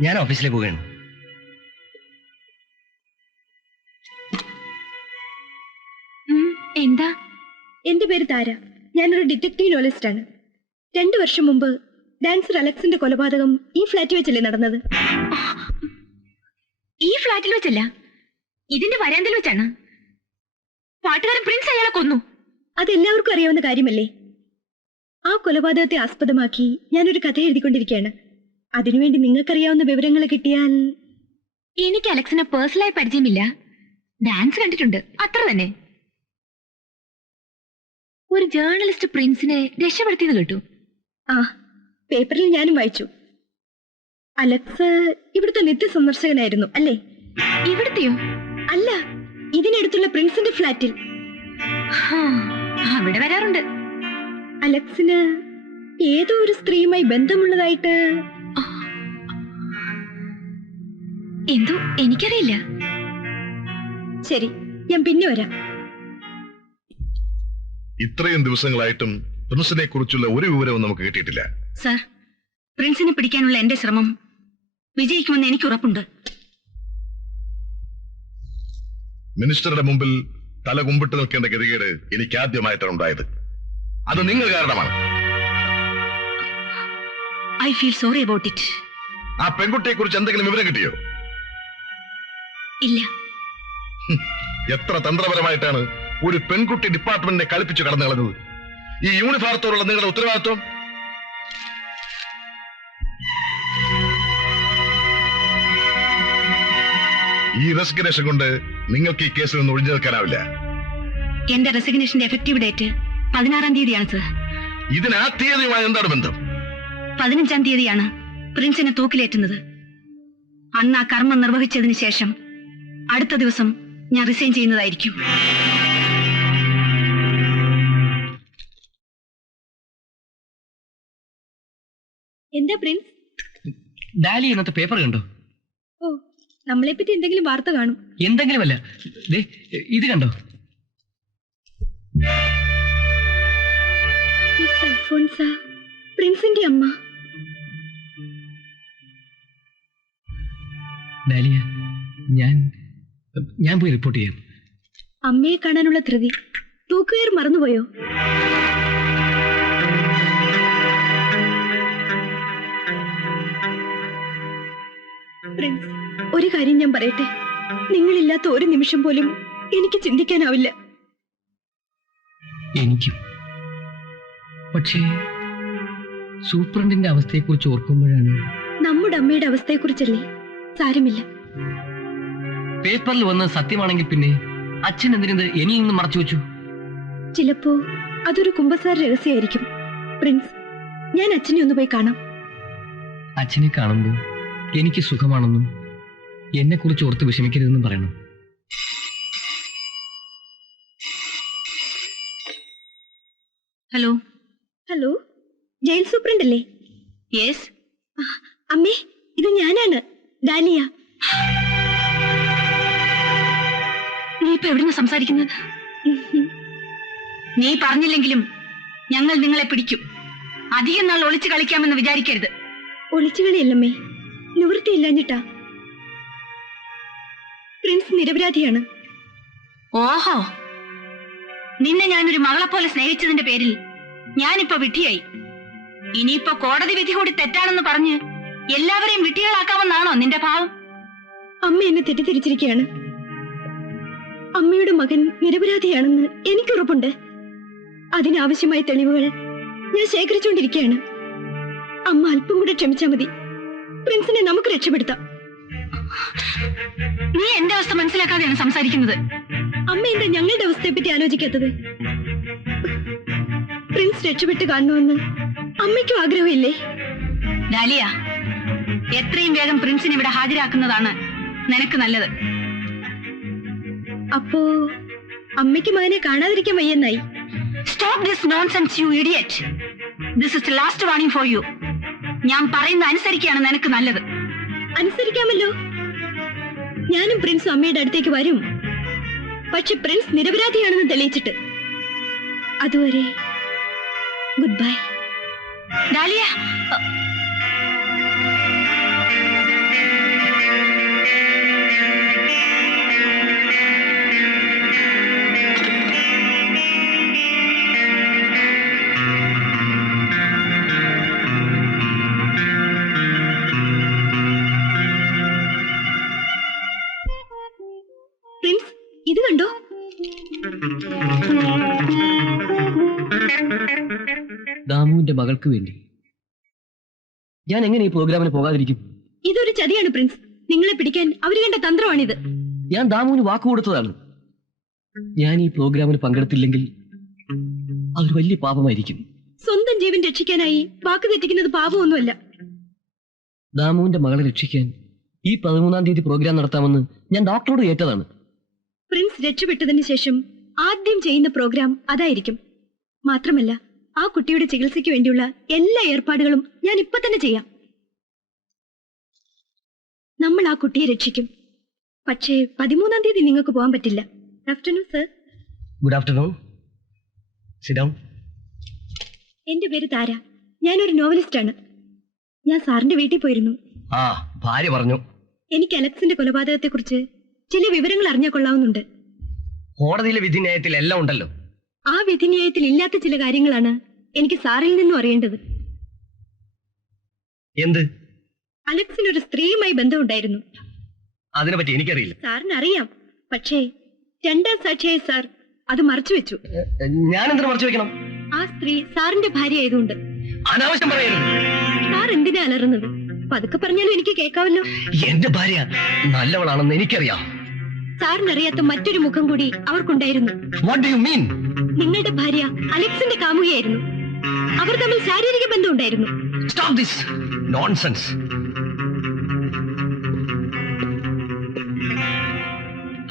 ഞാൻ ഓഫീസിലേക്ക് പോവുകയാണ്. എന്താ? എന്റെ പേര് താര. ഞാനൊരു ഡിറ്റക്റ്റീവ് നോവലിസ്റ്റ് ആണ്. 2 വർഷം മുമ്പ് ഡാൻസർ അലക്സിന്റെ കൊലപാതകം ഈ ഫ്ലാറ്റിൽ വെച്ചല്ലേ നടന്നത്? ഈ ഫ്ലാറ്റിൽ വെച്ചല്ല, ഇതിന്റെ വരാന്തയിൽ വെച്ചാണ്. പാട്ടുകാരൻ പ്രിൻസ് അയാളെ കൊന്നു. അതെല്ലാവർക്കും അറിയാവുന്ന കാര്യമല്ലേ? ആ കൊലപാതകത്തെ ആസ്പദമാക്കി ഞാനൊരു കഥ എഴുതിക്കൊണ്ടിരിക്കുകയാണ്. അതിനുവേണ്ടി നിങ്ങൾക്കറിയാവുന്ന വിവരങ്ങൾ കിട്ടിയാൽ. എനിക്ക് അലക്സിനെ പേഴ്സണലായി പരിചയമില്ല. ഡാൻസ് കണ്ടിട്ടുണ്ട്, അത്ര തന്നെ. ഒരു ജേർണലിസ്റ്റ് പ്രിൻസിനെ രക്ഷപ്പെടുത്തിയത് കേട്ടു. ആ, പേപ്പറിൽ ഞാനും വായിച്ചു. അലക്സ് ഇവിടുത്തെ നിത്യസന്ദർശകനായിരുന്നു അല്ലേ? ഇവിടുത്തെയോ? അല്ല, ഇതിനടുത്തുള്ള പ്രിൻസിന്റെ ഫ്ലാറ്റിൽ. അവിടെ വരാറുണ്ട്. അലക്സിന് ഏതോ ഒരു സ്ത്രീയുമായി ബന്ധമുള്ളതായിട്ട്. എന്തോ എനിക്കറിയില്ല. ശരി, ഞാൻ പിന്നെ വരാം. ഇത്രയും ദിവസങ്ങളായിട്ടും പ്രിൻസിനെ കുറിച്ചുള്ള ഒരു വിവരവും നമുക്ക് കിട്ടിയിട്ടില്ല. സർ, പ്രിൻസിനെ പിടിക്കാനുള്ള എന്റെ ശ്രമം വിജയിക്കുമെന്ന് എനിക്ക് ഉറപ്പുണ്ട്. മിനിസ്റ്ററുടെ മുമ്പിൽ തല കുമ്പിട്ട് നിൽക്കേണ്ട ഗതികേട് എനിക്ക് ആദ്യമായിട്ടാണ് ഉണ്ടായത്. അത് നിങ്ങൾ കാരണമാണ്. I feel sorry about it. ആ പെൺകുട്ടിയെ കുറിച്ച് എന്തെങ്കിലും വിവരം കിട്ടിയോ? ഇല്ല. എത്ര തന്ത്രപരമായിട്ടാണ് ഒരു പെൺകുട്ടി ഡിപ്പാർട്ട്മെന്റിനെ കളിപ്പിച്ചു കടന്നു കളഞ്ഞത്. ഈ യൂണിഫോമത്തോടുള്ള നിങ്ങളുടെ ഉത്തരവാദിത്വം. ഈ റെസിഗ്നേഷൻ കൊണ്ട് നിങ്ങൾക്ക് ഈ കേസിൽ നിന്ന് ഒഴിഞ്ഞു നിൽക്കാനാവില്ല. എന്റെ റെസിഗ്നേഷന്റെ എഫക്റ്റീവ് ഡേറ്റ് 16-ാം തീയതിയാണ് സർ. ഇതിന് ആ തീയതിയുമായി എന്താണ് ബന്ധം? 15-ാം തീയതിയാണ് പ്രിൻസിനെ തൂക്കിലേറ്റുന്നത്. അന്ന് ആ കർമ്മം നിർവഹിച്ചതിന് ശേഷം അടുത്ത ദിവസം ഞാൻ റിസൈൻ ചെയ്യുന്നതായിരിക്കും. എന്താ പ്രിൻസ്? ഡാലി ഇന്നത്തെ പേപ്പർ കണ്ടോ? ഓ, നമ്മളെ പറ്റി എന്തെങ്കിലും വാർത്ത കാണും. എന്തെങ്കിലുമല്ല, ഇത് കണ്ടോ? മിസ് അൽഫോൻസ, പ്രിൻസിന്റെ അമ്മ. ഡാലിയ, ഞാൻ പോയി റിപ്പോർട്ട് ചെയ്യാം. അമ്മയെ കാണാനുള്ള ധൃതി. തൂക്കുകയർ മറന്നുപോയോ? പ്രിൻസ്, ഒരു കാര്യം ഞാൻ പറയട്ടെ. നിങ്ങളില്ലാത്ത ഒരു നിമിഷം പോലും എനിക്ക് ചിന്തിക്കാനാവില്ല. എനിക്കും. പക്ഷേ സൂപ്രണ്ടിന്റെ അവസ്ഥയെക്കുറിച്ച് ഓർക്കുമ്പോഴാണ്. നമ്മുടെ അമ്മയുടെ അവസ്ഥയെക്കുറിച്ചല്ലേ? സാരമില്ല. പേപ്പറിൽ വന്ന് സത്യമാണെങ്കിൽ പിന്നെ അച്ഛൻ എന്തിനത് ഇനിയും മറച്ചു വെച്ചു? ചിലപ്പോ അതൊരു കുമ്പസാര രഹസ്യമായിരിക്കും. പ്രിൻസ്, ഞാൻ അച്ഛനെ ഒന്ന് പോയി കാണാം. അച്ഛനെ കാണുമ്പോൾ എനിക്ക് സുഖമാണെന്നും എന്നെ കുറിച്ച് ഓർത്ത് വിഷമിക്കരുതെന്നും പറയണം. ഹലോ. ഹലോ, ജയിൽ സൂപ്രണ്ട് അല്ലേ? യെസ്. അമ്മേ, ഇത് ഞാനാണ്, ഡാലിയ. നീ ഇപ്പൊ എവിടുന്ന് സംസാരിക്കുന്നത്? നീ പറഞ്ഞില്ലെങ്കിലും ഞങ്ങൾ നിങ്ങളെ പിടിക്കും. അധികം നാൾ ഒളിച്ചു കളിക്കാമെന്ന് വിചാരിക്കരുത്. ഒളിച്ചുകളിയല്ലമ്മേ, നിവൃത്തിയില്ലാഞ്ഞിട്ടാ. പ്രിൻസ് നിരപരാധിയാണ്. ഓഹോ, നിന്നെ ഞാനൊരു മകളെപ്പോലെ സ്നേഹിച്ചതിന്റെ പേരിൽ ഞാനിപ്പോ വിഡ്ഢിയായി. ഇനിയിപ്പോ കോടതി വിധി കൂടി തെറ്റാണെന്ന് പറഞ്ഞ് എല്ലാവരെയും വിഡ്ഢികളാക്കാമെന്നാണോ നിന്റെ ഭാവം? അമ്മ എന്നെ തെറ്റിദ്ധരിച്ചിരിക്കുകയാണ്. അമ്മയുടെ മകൻ നിരപരാധിയാണെന്ന് എനിക്കുറപ്പുണ്ട്. അതിനാവശ്യമായ തെളിവുകൾ ഞാൻ ശേഖരിച്ചുകൊണ്ടിരിക്കുകയാണ്. അമ്മ അല്പം കൂടെ ക്ഷമിച്ചാൽ മതി. പ്രിൻസിനെ നമുക്ക് രക്ഷപ്പെടുത്താം. നീ എന്റെ അവസ്ഥ മനസ്സിലാക്കാതെയാണ് സംസാരിക്കുന്നത്. അമ്മ എന്താ ഞങ്ങളുടെ അവസ്ഥയെ പറ്റി ആലോചിക്കാത്തത്? പ്രിൻസ് രക്ഷപ്പെട്ട് കാണണമെന്ന് അമ്മയ്ക്കും ആഗ്രഹമില്ലേ? ഡാലിയ, എത്രയും വേഗം പ്രിൻസിനെ ഇവിടെ ഹാജരാക്കുന്നതാണ് നിനക്ക് നല്ലത്. അപ്പോ അമ്മയ്ക്ക് മകനെ കാണാതിരിക്കാൻ വയ്യെന്നായി. Stop this nonsense you idiot. This is the last warning for you. ഞാൻ പറയുന്നത് അനുസരിക്കുകയാണ് നിനക്ക് നല്ലത്. അനുസരിക്കാമല്ലോ. ഞാനും പ്രിൻസും അമ്മയുടെ അടുത്തേക്ക് വരും. പക്ഷെ പ്രിൻസ് നിരപരാധിയാണെന്ന് തെളിയിച്ചിട്ട്. അതുവരെ ഗുഡ് ബൈ. ഡാലിയ, പ്രിൻസ്, ഇത് കണ്ടോ? ദാമുവിന്റെ മകൾക്ക് വേണ്ടി ഞാൻ എങ്ങനെ ഈ പ്രോഗ്രാമിന് പോകാതിരിക്കും? ഇതൊരു ചതിയാണ് പ്രിൻസ്. നിങ്ങളെ പിടിക്കാൻ അവര് കണ്ട തന്ത്രമാണിത്. ഞാൻ ദാമുവിന് വാക്ക് കൊടുത്തതാണ്. ഞാൻ ഈ പ്രോഗ്രാമിന് പങ്കെടുത്തില്ലെങ്കിൽ അതൊരു വലിയ പാപമായിരിക്കും. സ്വന്തം ജീവൻ രക്ഷിക്കാനായി വാക്ക് തെറ്റിക്കുന്നത് പാപമൊന്നുമല്ല. ദാമുവിന്റെ മകളെ രക്ഷിക്കാൻ ഈ 13-ാം തീയതി പ്രോഗ്രാം നടത്താമെന്ന് ഞാൻ ഡോക്ടറോട് ഏറ്റതാണ്. പ്രിൻസ് രക്ഷപ്പെട്ടതിന് ശേഷം ആദ്യം ചെയ്യുന്ന പ്രോഗ്രാം അതായിരിക്കും. മാത്രമല്ല, ആ കുട്ടിയുടെ ചികിത്സയ്ക്ക് വേണ്ടിയുള്ള എല്ലാ ഏർപ്പാടുകളും ഞാൻ ഇപ്പൊ തന്നെ ചെയ്യാം. നമ്മൾ ആ കുട്ടിയെ രക്ഷിക്കും. പക്ഷേ 13-ാം തീയതി നിങ്ങൾക്ക് പോകാൻ പറ്റില്ല. Afternoon sir. Good afternoon. Sit down. എന്റെ പേര് താര. ഞാനൊരു നോവലിസ്റ്റാണ്. ഞാൻ സാറിന്റെ വീട്ടിൽ പോയിരുന്നു. ആ, ഭാര്യ പറഞ്ഞു. എനിക്ക് അലക്സിന്റെ കൊലപാതകത്തെക്കുറിച്ച് ചില വിവരങ്ങൾ അറിഞ്ഞാൽ കൊള്ളാവുന്നുണ്ട്. കോടതിയിലെ വിധിന്യായത്തിൽ എല്ലാം ഉണ്ടല്ലോ. ആ വിധിന്യായത്തിൽ ഇല്ലാത്ത ചില കാര്യങ്ങളാണ് എനിക്ക് സാറിൽ നിന്നും അറിയേണ്ടത്. എന്ത്? അലക്സിന് ഒരു സ്ത്രീയുമായി ബന്ധമുണ്ടായിരുന്നു. അതിനെപ്പറ്റി എനിക്കറിയില്ല. സാറിന് അറിയാം. പക്ഷേ 2ാം സാക്ഷിയായ സാർ അത് മറച്ചുവെച്ചു. ഞാൻ എന്തിനു മറച്ചു വെക്കണം? ആ സ്ത്രീ സാറിന്റെ ഭാര്യ ആയതുകൊണ്ട്. അനാവശ്യം പറയരുത്. സാർ എന്തിനാ അലറുന്നത്? പതുക്കെ പറഞ്ഞാലും എനിക്ക് കേൾക്കാവല്ലോ. എന്റെ ഭാര്യ നല്ലവളാണെന്ന് എനിക്കറിയാം. സാറിനറിയാത്ത മറ്റൊരു മുഖം കൂടി അവർക്കുണ്ടായിരുന്നു. What do you mean? നിങ്ങളുടെ ഭാര്യ അലക്സിന്റെ കാമുകയായിരുന്നു. അവർ തമ്മിൽ ശാരീരിക ബന്ധം ഉണ്ടായിരുന്നു. Stop this nonsense.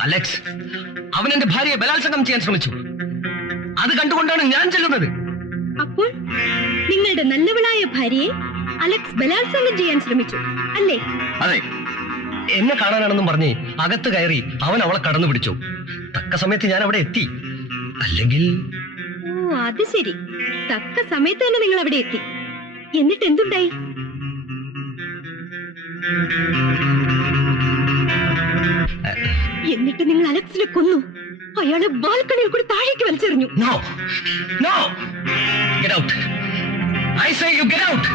അലക്സ് അവൻ എന്റെ ഭാര്യയെ ബലാത്സംഗം ചെയ്യാൻ ശ്രമിച്ചു. അത് കണ്ടുകൊണ്ടാണ് ഞാൻ ചെല്ലുന്നത്. അപ്പോൾ നിങ്ങളുടെ നല്ലവളായ ഭാര്യയെ അലക്സ് ബലാത്സംഗം ചെയ്യാൻ ശ്രമിച്ചു അല്ലേ? അതെ. എന്നെ കാണാനാണെന്നും പറഞ്ഞ് അകത്ത് കയറി അവൻ അവളെ കടന്നു പിടിച്ചു. തക്ക സമയത്ത് ഞാൻ അവിടെ എത്തി. അല്ലെങ്കിൽ... ഓ, അത് ശരി. തക്ക സമയത്ത് തന്നെ നിങ്ങൾ അവിടെ എത്തി. എന്നിട്ട് എന്തുണ്ടായി? എന്നിട്ട് നിങ്ങൾ അലക്സിനെ കൊന്നു. അയാളെ ബാൽക്കണിയിൽ കൂടി താഴേക്ക് വലിച്ചെറിഞ്ഞു. No. No. Get out. I say you get out.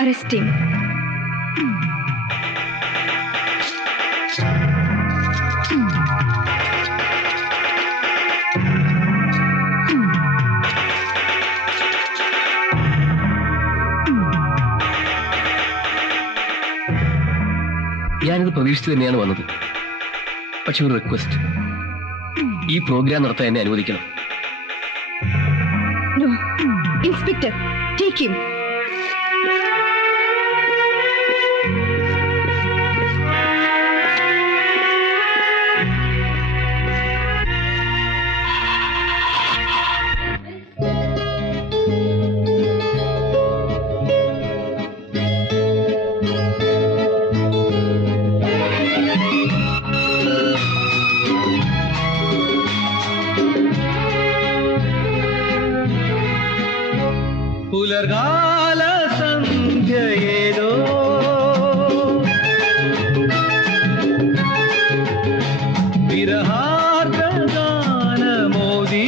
Arrest him. ഞാനിത് പ്രതീക്ഷിച്ചു തന്നെയാണ് വന്നത്. പക്ഷെ ഒരു റിക്വസ്റ്റ്, ഈ പ്രോഗ്രാം നടത്താൻ എന്നെ അനുവദിക്കണം. No, Inspector, take him. പുലർകാല സന്ധ്യയേതോ വിരഹാർദ്രഗാനമോദി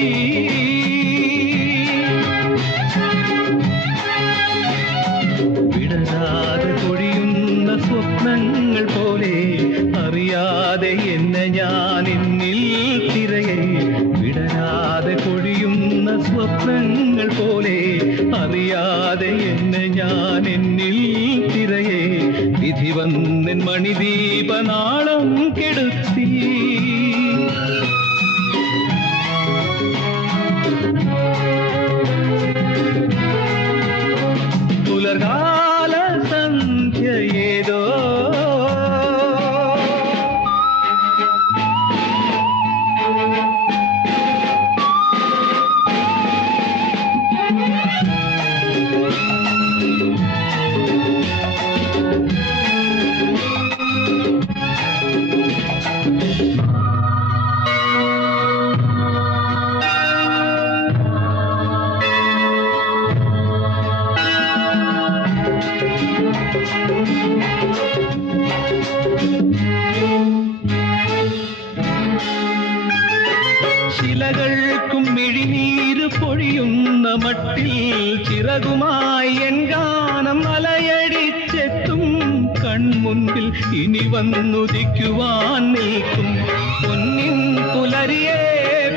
വിടരാതെ പൊഴിയുന്ന സ്വപ്നങ്ങൾ പോലെ അറിയാതെ എന്നെ ഞാൻ എന്നിൽ തിരയെ വിടരാതെ പൊഴിയുന്ന സ്വപ്നങ്ങൾ പോലെ അറിയാതെ എന്നെ ഞാൻ എന്നിൽ തിരയെ വിധി വന്നൻ മണിദീപനാളം കെടുത്തി പുലർകാല സന്ധ്യയേതോ ഇലകൾക്കും മിഴിനീര് പൊഴിയുന്ന മട്ടിൽ ചിറകുമായി എൻ ഗാനം അലയടിച്ചെത്തും കൺമുൻപിൽ ഇനി വന്നുദിക്കുവാൻ നിൽക്കും പൊന്നിൻ പുലരിയെ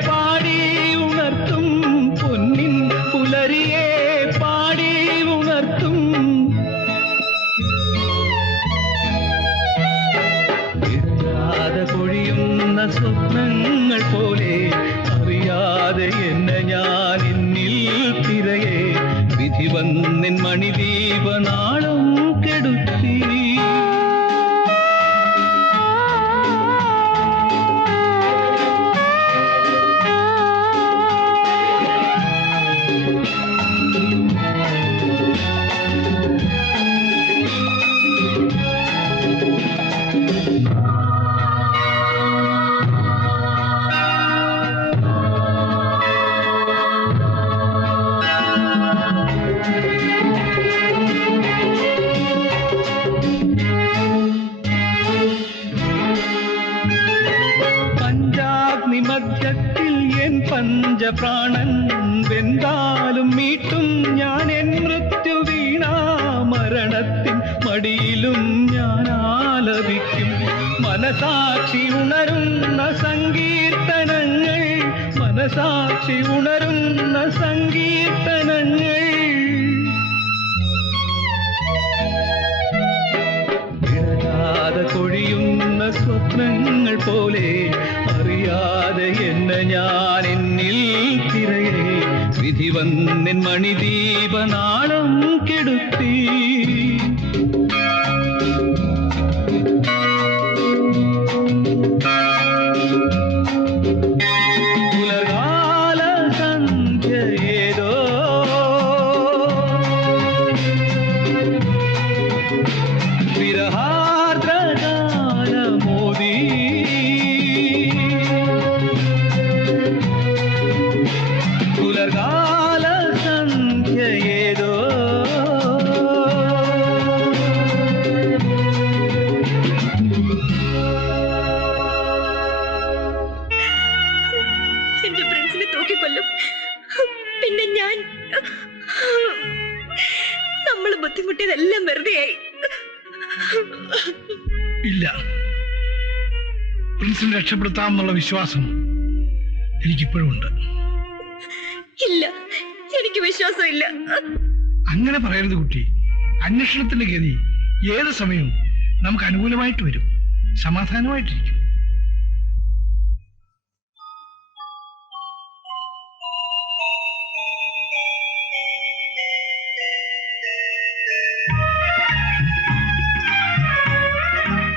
പാടി ഉണർത്തും പൊന്നിൻ പുലരിയെ പാടി ഉണർത്തും ഇല്ലാതെ പൊഴിയുന്ന സ്വപ്നങ്ങൾ പോലെ അറിയാതെ എന്നെ ഞാൻ എന്നിൽ തിരയെ വിധി വന്നിൻ മണിദീപനാളം കെടുത്തി മധ്യത്തിൽ എൻ പഞ്ചപ്രാണൻ വെന്താലും മീട്ടും ഞാൻ എൻ മൃത്യു വീണ മരണത്തിൻ മടിയിലും ഞാൻ ആലപിക്കും മനസാക്ഷി ഉണരുന്ന സങ്കീർത്തനങ്ങൾ മനസാക്ഷി ഉണരുന്ന സങ്കീർത്തനങ്ങൾ വിടരാതെ കൊഴിയുന്ന സ്വപ്നങ്ങൾ പോലെ അറിയാതെ എന്നെ ഞാൻ എന്നിൽ തിരയെ വിധി വന്നിൻ മണിദീപനാളം കെടുത്തി പുലർകാല സന്ധ്യ ഏതോ വിരഹാർദ്രകാലമോദി പുലർകാല സന്ധ്യ ഏതോ എന്റെ ഫ്രണ്ട്സിനെ തൂക്കിക്കൊല്ലും പിന്നെ ഞാൻ നമ്മൾ ബുദ്ധിമുട്ടിയതെല്ലാം വെറുതെയായി ഇല്ല, പ്രിൻസിനെ രക്ഷപ്പെടുത്താമെന്നുള്ള വിശ്വാസം എനിക്കിപ്പോഴും ഉണ്ട്. ഇല്ല, എനിക്ക് വിശ്വാസമില്ല. അങ്ങനെ പറയരുത് കുട്ടി. അന്വേഷണത്തിന്റെ ഗതി ഏത് സമയവും നമുക്ക് അനുകൂലമായിട്ട് വരും. സമാധാനമായിട്ടിരിക്കും.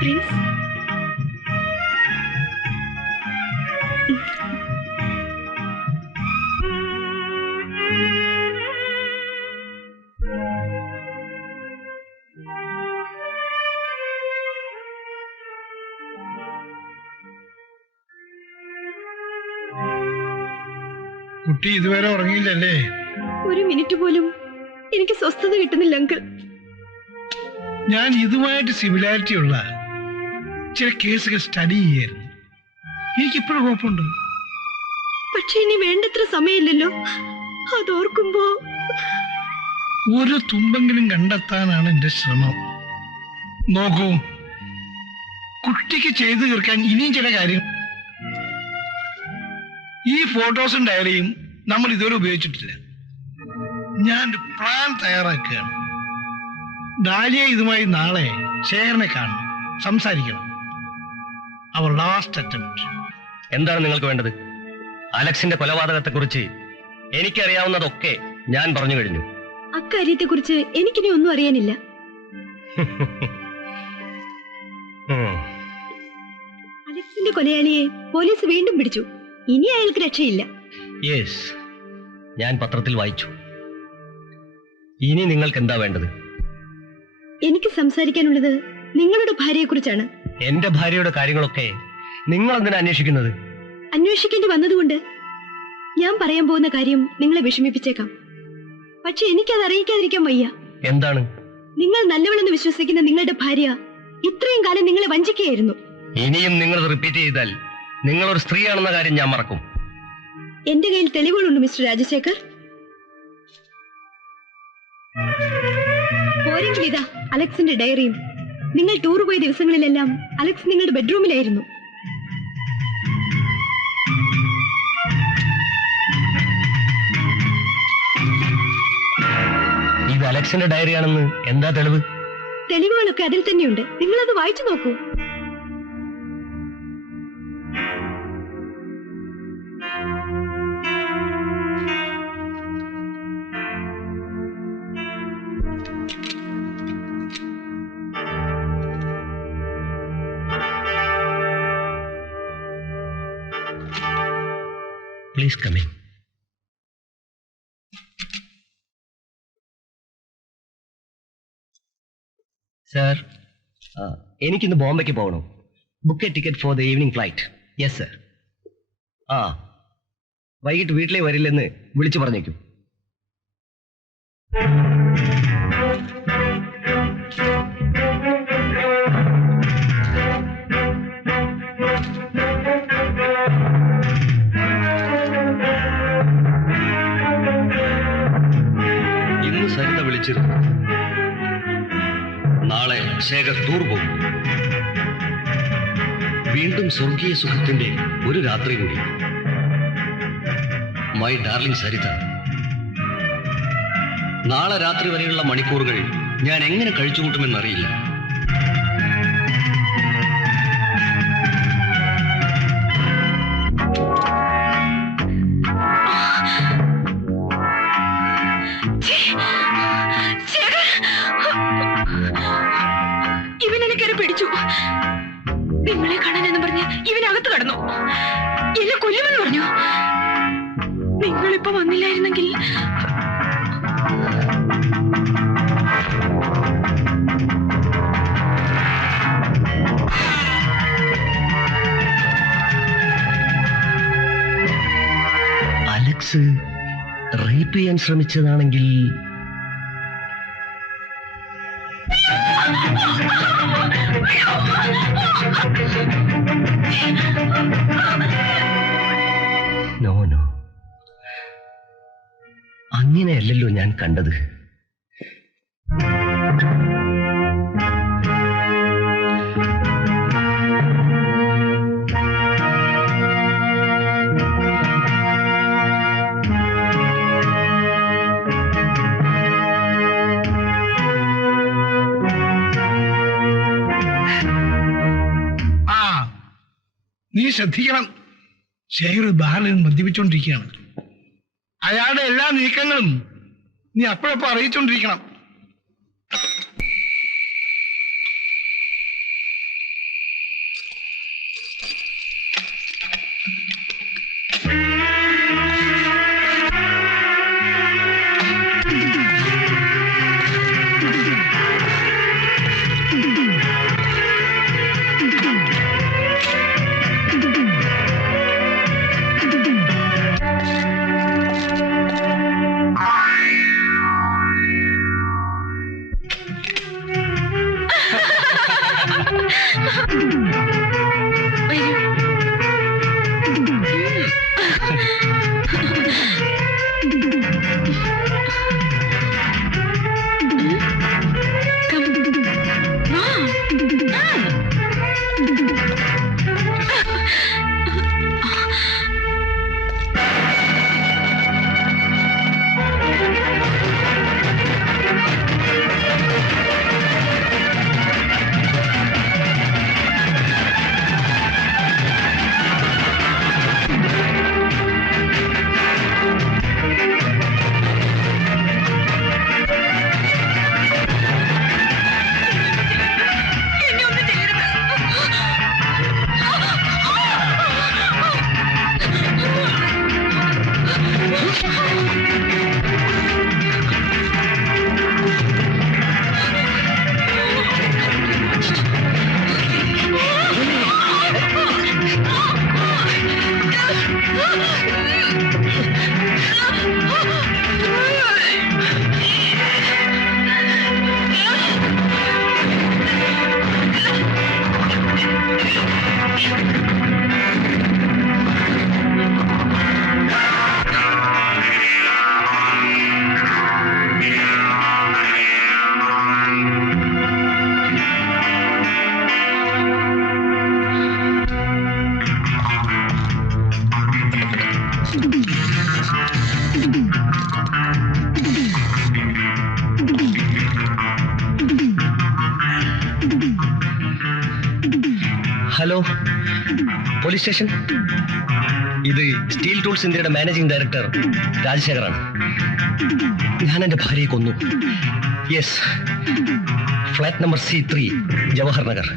പ്രിൻസ്, കുട്ടി ഇതുവരെ ഉറങ്ങിയില്ലല്ലേ? ഒരു മിനിറ്റ് പോലും എനിക്ക് സ്വസ്ഥത കിട്ടുന്നില്ല അങ്കിൾ. ഞാൻ ഇതുമായിട്ട് സിമിലാരിറ്റി ഉള്ള ചില കേസുകൾ സ്റ്റഡി ചെയ്യായിരുന്നു. എനിക്കിപ്പോഴും കുഴപ്പമുണ്ട്. പക്ഷെ ഇനി വേണ്ടത്ര സമയമില്ലല്ലോ. അതോർക്കുമ്പോ ഒരു തുമ്പെങ്കിലും കണ്ടെത്താനാണ് എന്റെ ശ്രമം. നോക്കൂ, കുട്ടിക്ക് ചെയ്തു തീർക്കാൻ ഇനിയും ചില കാര്യം. ഈ ഫോട്ടോസും ഡയറിയും നമ്മൾ ഇതുവരെ ഉപയോഗിച്ചിട്ടില്ല. ഞാൻ ഒരു പ്ലാൻ തയ്യാറാക്കുകയാണ്. ഡാലിയ ഇതുമായി നാളെ ശേഖരനെ കാണണം, സംസാരിക്കണം. അവർ ലാസ്റ്റ് അറ്റംപ്റ്റ്. എന്താണ് നിങ്ങൾക്ക് വേണ്ടത്? അലക്സിന്റെ കൊലപാതകത്തെക്കുറിച്ച് എനിക്കറിയാവുന്നതൊക്കെ ഞാൻ പറഞ്ഞു കഴിഞ്ഞു. അക്കാര്യത്തെക്കുറിച്ച് എനിക്കിനി ഒന്നും അറിയാനില്ല. അലക്സിന്റെ കൊലയാളിയെ പോലീസ് വീണ്ടും പിടിച്ചു. ഇനി അയാൾക്ക് രക്ഷയില്ല. യെസ്, ഞാൻ പത്രത്തിൽ വായിച്ചു. ഇനി നിങ്ങൾക്ക് എന്താ വേണ്ടത്? എനിക്ക് സംസാരിക്കാനുള്ളത് നിങ്ങളുടെ ഭാര്യയെക്കുറിച്ചാണ്. എന്റെ ഭാര്യയുടെ കാര്യങ്ങളൊക്കെ നിങ്ങൾ എന്തിനാ അന്വേഷിക്കുന്നത്? അന്വേഷിക്കേണ്ടി വന്നതുകൊണ്ട് ഞാൻ പറയാൻ പോകുന്ന കാര്യം നിങ്ങളെ വിഷമിപ്പിച്ചേക്കാം. പക്ഷെ എനിക്കത് അറിയിക്കാതിരിക്കാൻ വയ്യ. എന്താണ്? നിങ്ങൾ നല്ലവളെന്ന് വിശ്വസിക്കുന്ന നിങ്ങളുടെ ഭാര്യ ഇത്രയും കാലം നിങ്ങളെ വഞ്ചിക്കുകയായിരുന്നു. ഇനിയും നിങ്ങൾ റിപ്പീറ്റ് ചെയ്താൽ നിങ്ങൾ ഒരു സ്ത്രീയാണെന്ന കാര്യം ഞാൻ മറക്കും. എന്റെ കയ്യിൽ തെളിവുകളുണ്ട് മിസ്റ്റർ രാജശേഖർ. പോരെങ്കിൽ ഇതാ അലക്സിന്റെ ഡയറിയും. നിങ്ങൾ ടൂർ പോയ ദിവസങ്ങളിലെല്ലാം അലക്സ് നിങ്ങളുടെ ബെഡ്റൂമിലായിരുന്നു. ഇത് അലക്സിന്റെ ഡയറിയാണെന്ന് എന്താ തെളിവ്? തെളിവുകളൊക്കെ അതിൽ തന്നെയുണ്ട്. നിങ്ങളത് വായിച്ചു നോക്കൂ. Please come in. സാർ, എനിക്കിന്ന് ബോംബെക്ക് പോകണം. Book A ticket for the evening flight. Yes sir. ആ, വൈകിട്ട് വീട്ടിലേക്ക് വരില്ലെന്ന് വിളിച്ചു പറഞ്ഞേക്കും. ഇന്ന് സരിത വിളിച്ചിരുന്നു. നാളെ ശേഖർ ടൂർ പോകും. വീണ്ടും സ്വർഗീയ സുഖത്തിന്റെ ഒരു രാത്രി കൂടി. മൈ ഡാർലിംഗ് സരിത, നാളെ രാത്രി വരെയുള്ള മണിക്കൂറുകൾ ഞാൻ എങ്ങനെ കഴിച്ചുകൂട്ടുമെന്നറിയില്ല. പിടിച്ചു. നിങ്ങളെ കാണാനെന്ന് പറഞ്ഞ് ഇവനകത്ത് കടന്നു. എന്നെ കൊല്ലുമെന്ന് പറഞ്ഞു. നിങ്ങളിപ്പോ വന്നില്ലായിരുന്നെങ്കിൽ അലക്സ് റേപ്പ് ചെയ്യാൻ ശ്രമിച്ചതാണെങ്കിൽ നോ നോ, അങ്ങനെയല്ലല്ലോ ഞാൻ കണ്ടത്. നീ ശ്രദ്ധിക്കണം. ശേഖർ ബാറിൽ മദ്യപിച്ചോണ്ടിരിക്കുകയാണ്. അയാളുടെ എല്ലാ നീക്കങ്ങളും നീ അപ്പോഴപ്പോ അറിയിച്ചോണ്ടിരിക്കണം. Hello, police station. ഇത് സ്റ്റീൽ ടൂൾസ് ഇന്ത്യയുടെ മാനേജിംഗ് ഡയറക്ടർ രാജശേഖറാണ്. ഞാൻ എൻ്റെ ഭാര്യയെ കൊന്നു. Yes, flat number C3, Jawahar Nagar.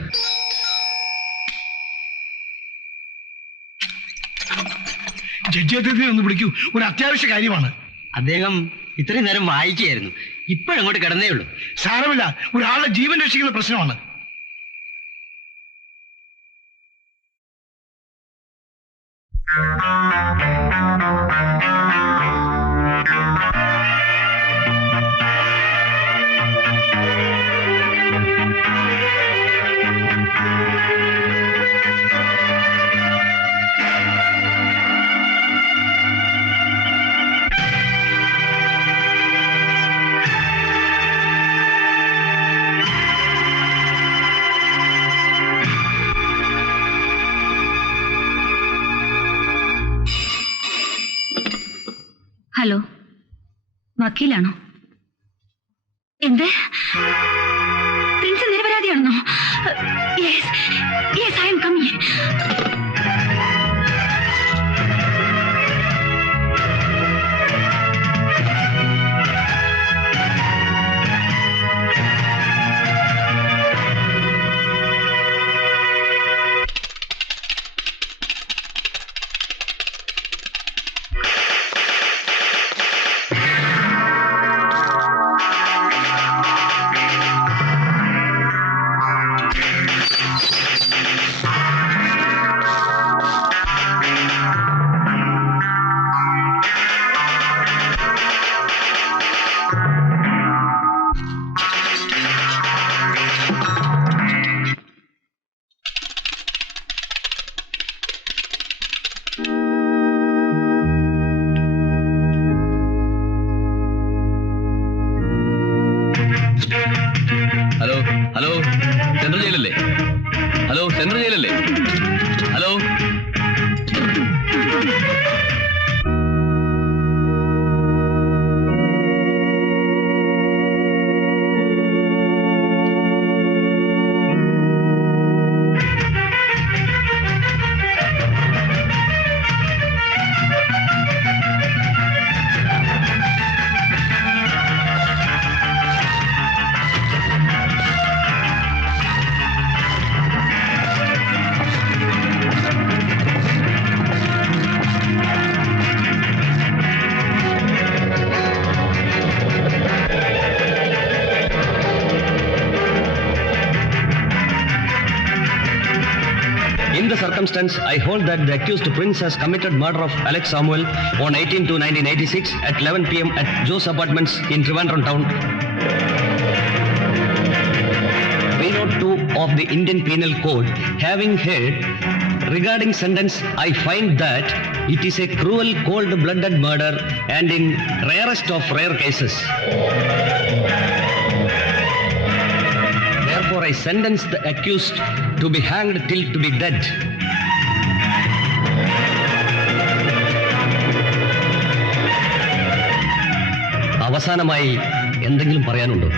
Judge അദ്ദേഹത്തെ ഒന്ന് വിളിക്കൂ, ഒരു അത്യാവശ്യ കാര്യമാണ്. അദ്ദേഹം ഇത്രയും നേരം വായിക്കുകയായിരുന്നു, ഇപ്പോഴങ്ങോട്ട് കിടന്നേ ഉള്ളൂ. സാരമില്ല, ഒരാളുടെ ജീവൻ രക്ഷിക്കുന്ന പ്രശ്നമാണ്. ഹലോ, വക്കീലാണോ? എന്ത്? പ്രിൻസ് നിരപരാധിയാണെന്നോ? Yes yes, I am coming. Hello hello, central ജയിലല്ലേ? ഹലോ, സെൻട്രൽ ജയിലല്ലേ? Hello. In the circumstance, I hold that the accused Prince has committed murder of Alex Samuel on 18/2/1986 at 11 p.m. at Joe's Apartments in Trivandrum Town. 302 of the Indian Penal Code. Having heard regarding sentence, I find that it is a cruel, cold-blooded murder and in rarest of rare cases. Therefore, I sentence the accused to be hanged till to be dead. അവസാനമായി എന്തെങ്കിലും പറയാനുണ്ടോ?